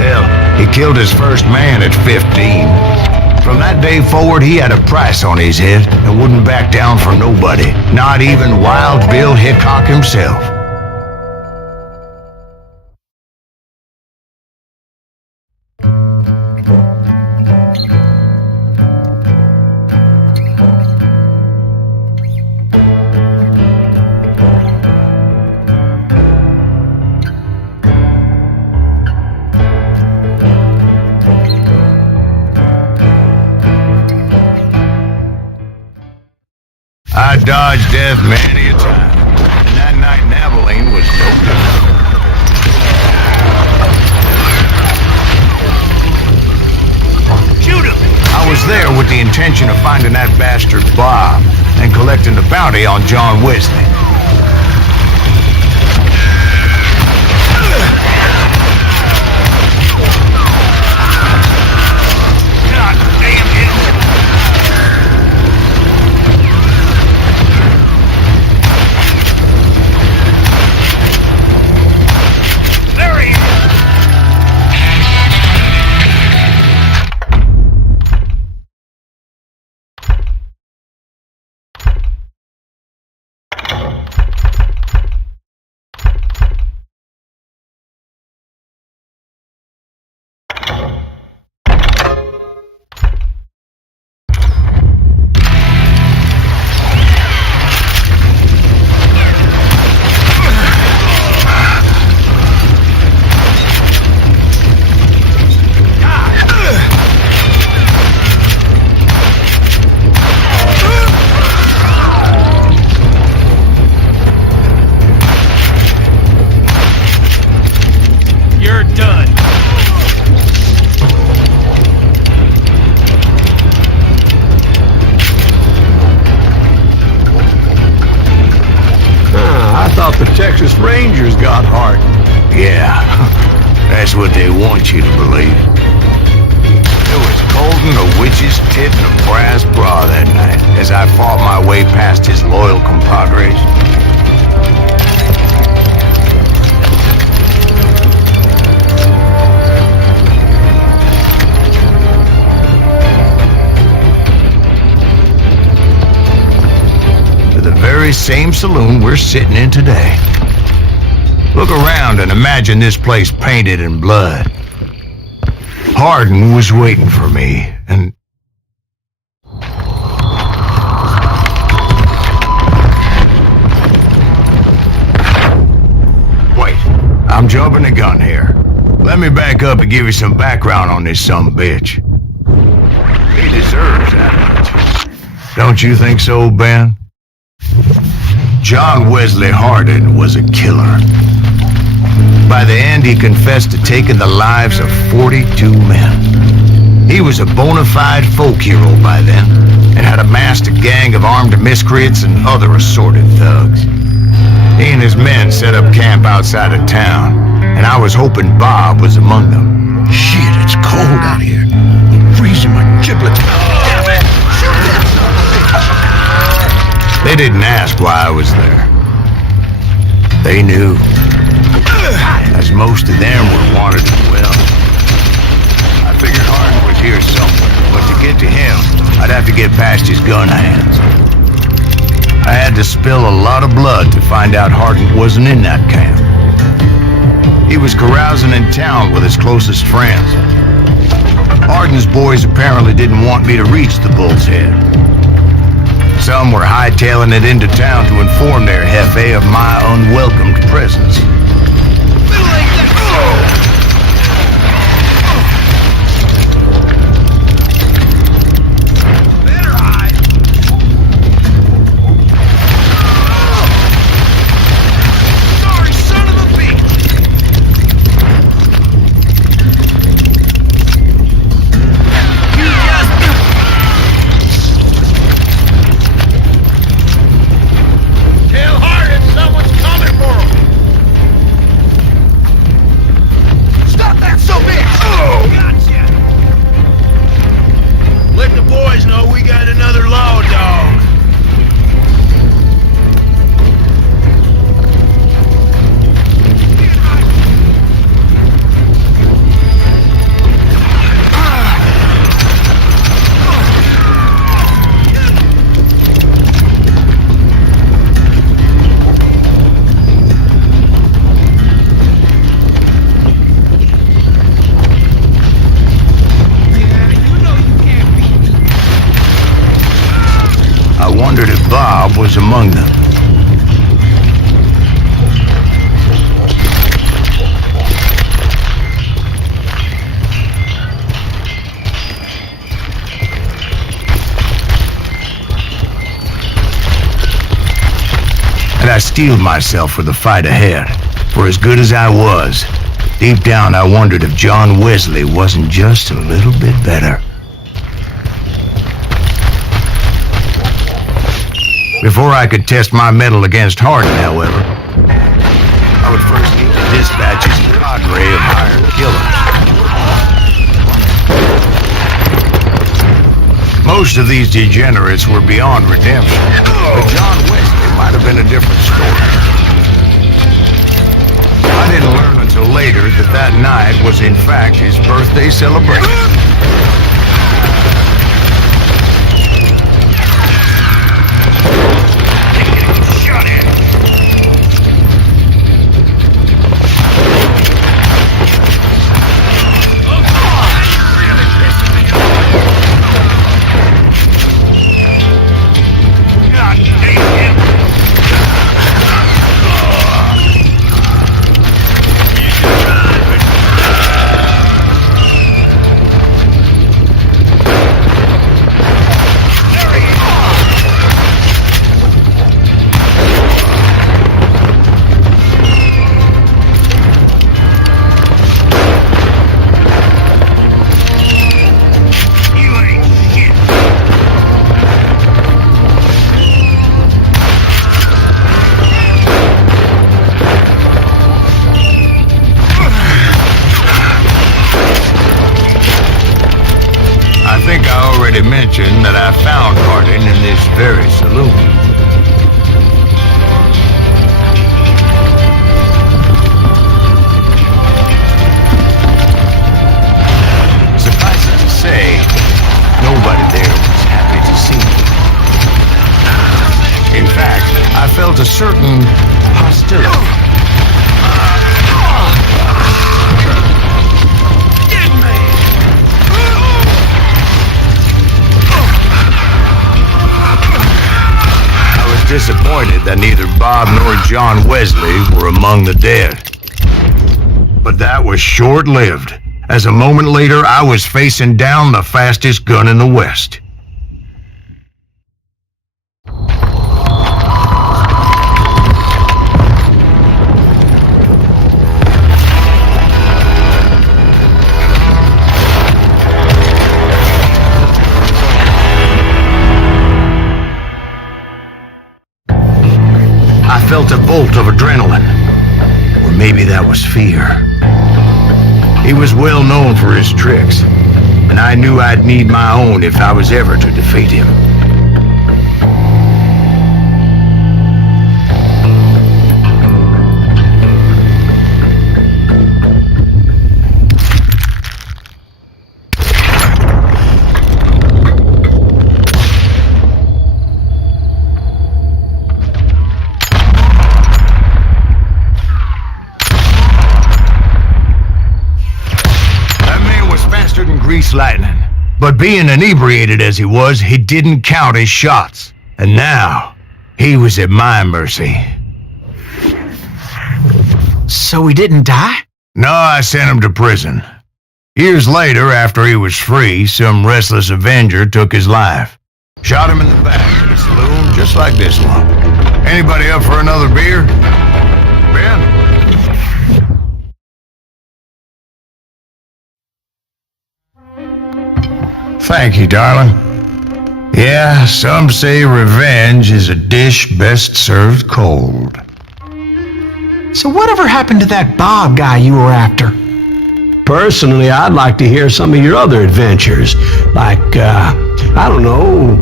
Hell, he killed his first man at 15. From that day forward, he had a price on his head and wouldn't back down for nobody, not even Wild Bill Hickok himself. I dodged death many a time, and that night in Abilene was no different. Shoot him! I was there with the intention of finding that bastard Bob and collecting the bounty on John Wesley. God damn him! That's what they want you to believe. It was holding a witch's tit and a brass bra that night as I fought my way past his loyal compadres. To the very same saloon we're sitting in today. Look around and imagine this place painted in blood. Hardin was waiting for me, and... Wait, I'm jumping the gun here. Let me back up and give you some background on this sumbitch. He deserves that much. Don't you think so, Ben? John Wesley Hardin was a killer. By the end, he confessed to taking the lives of 42 men. He was a bona fide folk hero by then, and had amassed a gang of armed miscreants and other assorted thugs. He and his men set up camp outside of town, and I was hoping Bob was among them. Shit, it's cold out here. I'm freezing my giblets. Damn it! Shoot that son of a bitch! They didn't ask why I was there. They knew. As most of them were wanted as well. I figured Hardin was here somewhere, but to get to him, I'd have to get past his gun hands. I had to spill a lot of blood to find out Hardin wasn't in that camp. He was carousing in town with his closest friends. Hardin's boys apparently didn't want me to reach the Bull's Head. Some were hightailing it into town to inform their jefe of my unwelcomed presence. Bob was among them. And I steeled myself for the fight ahead. For as good as I was, deep down I wondered if John Wesley wasn't just a little bit better. Before I could test my mettle against Hardin, however, I would first need to dispatch his cadre of hired killers. Most of these degenerates were beyond redemption, but John Wesley might have been a different story. I didn't learn until later that that night was in fact his birthday celebration. already mentioned that I found Harding in this very saloon. Suffice it to say, nobody there was happy to see me. In fact, I felt a certain hostility. Disappointed that neither Bob nor John Wesley were among the dead. But that was short-lived, as a moment later I was facing down the fastest gun in the West. I felt a bolt of adrenaline, or maybe that was fear. He was well known for his tricks, and I knew I'd need my own if I was ever to defeat him. Grease lightning. But being inebriated as he was, he didn't count his shots. And now, he was at my mercy. So he didn't die? No, I sent him to prison. Years later, after he was free, some restless avenger took his life. Shot him in the back in a saloon just like this one. Anybody up for another beer? Ben? Thank you, darling. Yeah, some say revenge is a dish best served cold. So whatever happened to that Bob guy you were after? Personally, I'd like to hear some of your other adventures. Like, I don't know,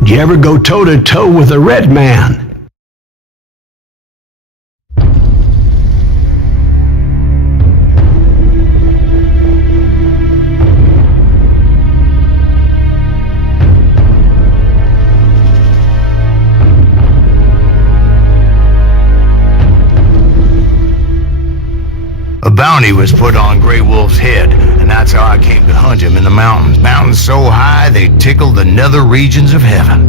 did you ever go toe-to-toe with a red man? A bounty was put on Grey Wolf's head, and that's how I came to hunt him in the mountains. Mountains so high they tickled the nether regions of heaven.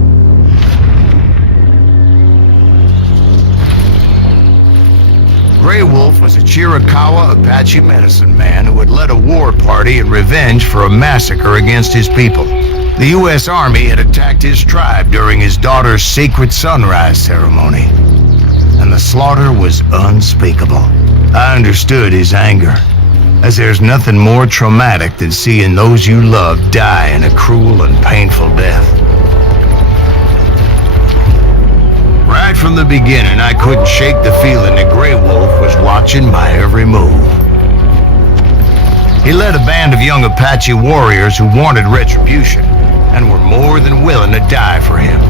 Grey Wolf was a Chiricahua Apache medicine man who had led a war party in revenge for a massacre against his people. The U.S. Army had attacked his tribe during his daughter's sacred sunrise ceremony, and the slaughter was unspeakable. I understood his anger, as there's nothing more traumatic than seeing those you love die in a cruel and painful death. Right from the beginning, I couldn't shake the feeling that Grey Wolf was watching my every move. He led a band of young Apache warriors who wanted retribution and were more than willing to die for him.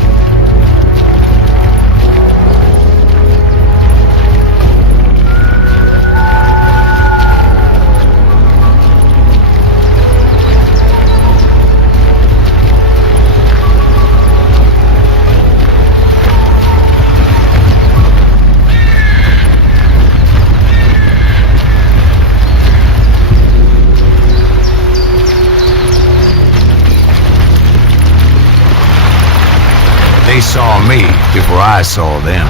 They saw me before I saw them.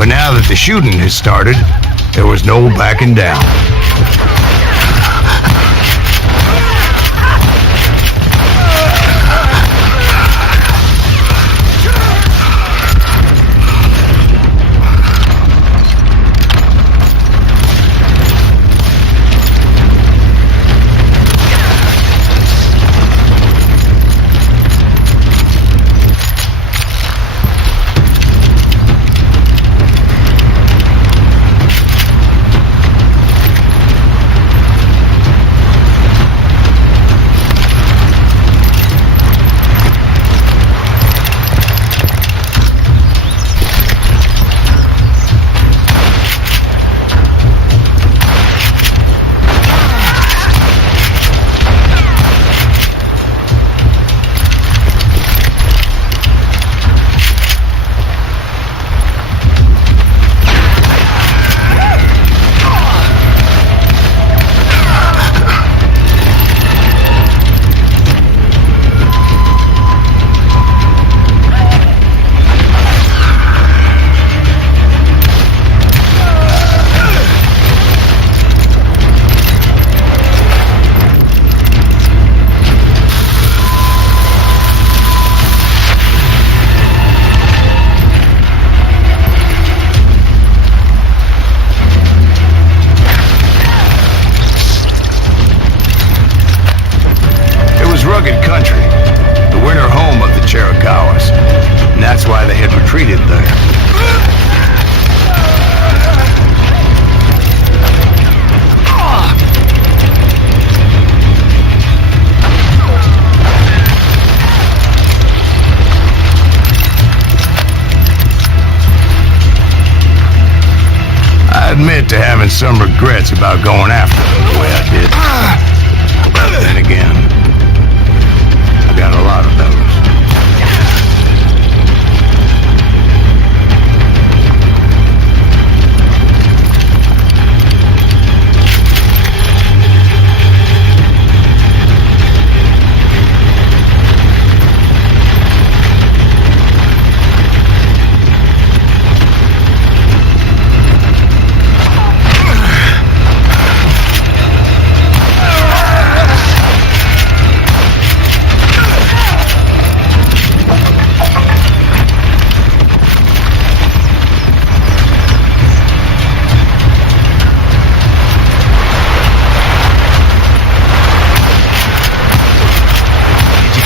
But now that the shooting had started, there was no backing down. Rugged country, the winter home of the Chiricahuas, and that's why they had retreated there. I admit to having some regrets about going after them the way I did. But then again, I got a lot of those.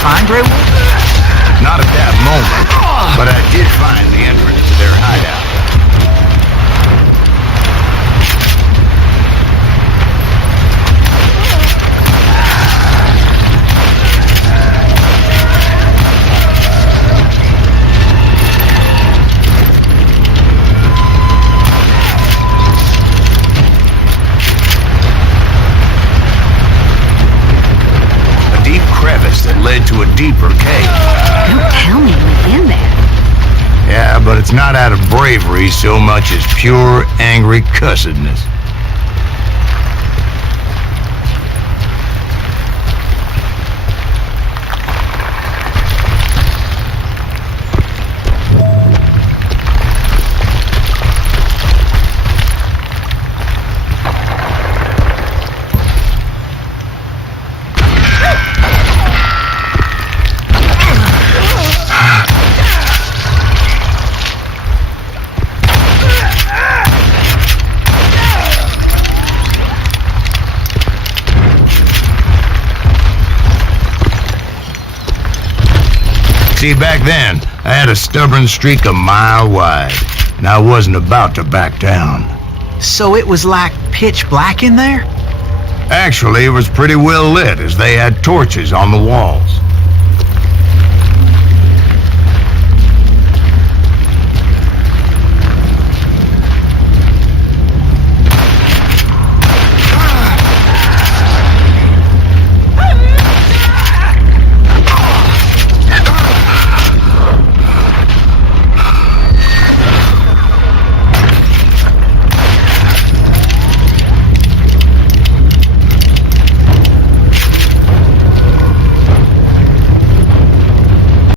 Find Grey Wolf? Not at that moment, but I did find the entrance to their hideout. That led to a deeper cave. Don't tell me you went in there. Yeah, but it's not out of bravery so much as pure, angry cussedness. See, back then, I had a stubborn streak a mile wide, and I wasn't about to back down. So it was like pitch black in there? Actually, it was pretty well lit, as they had torches on the walls.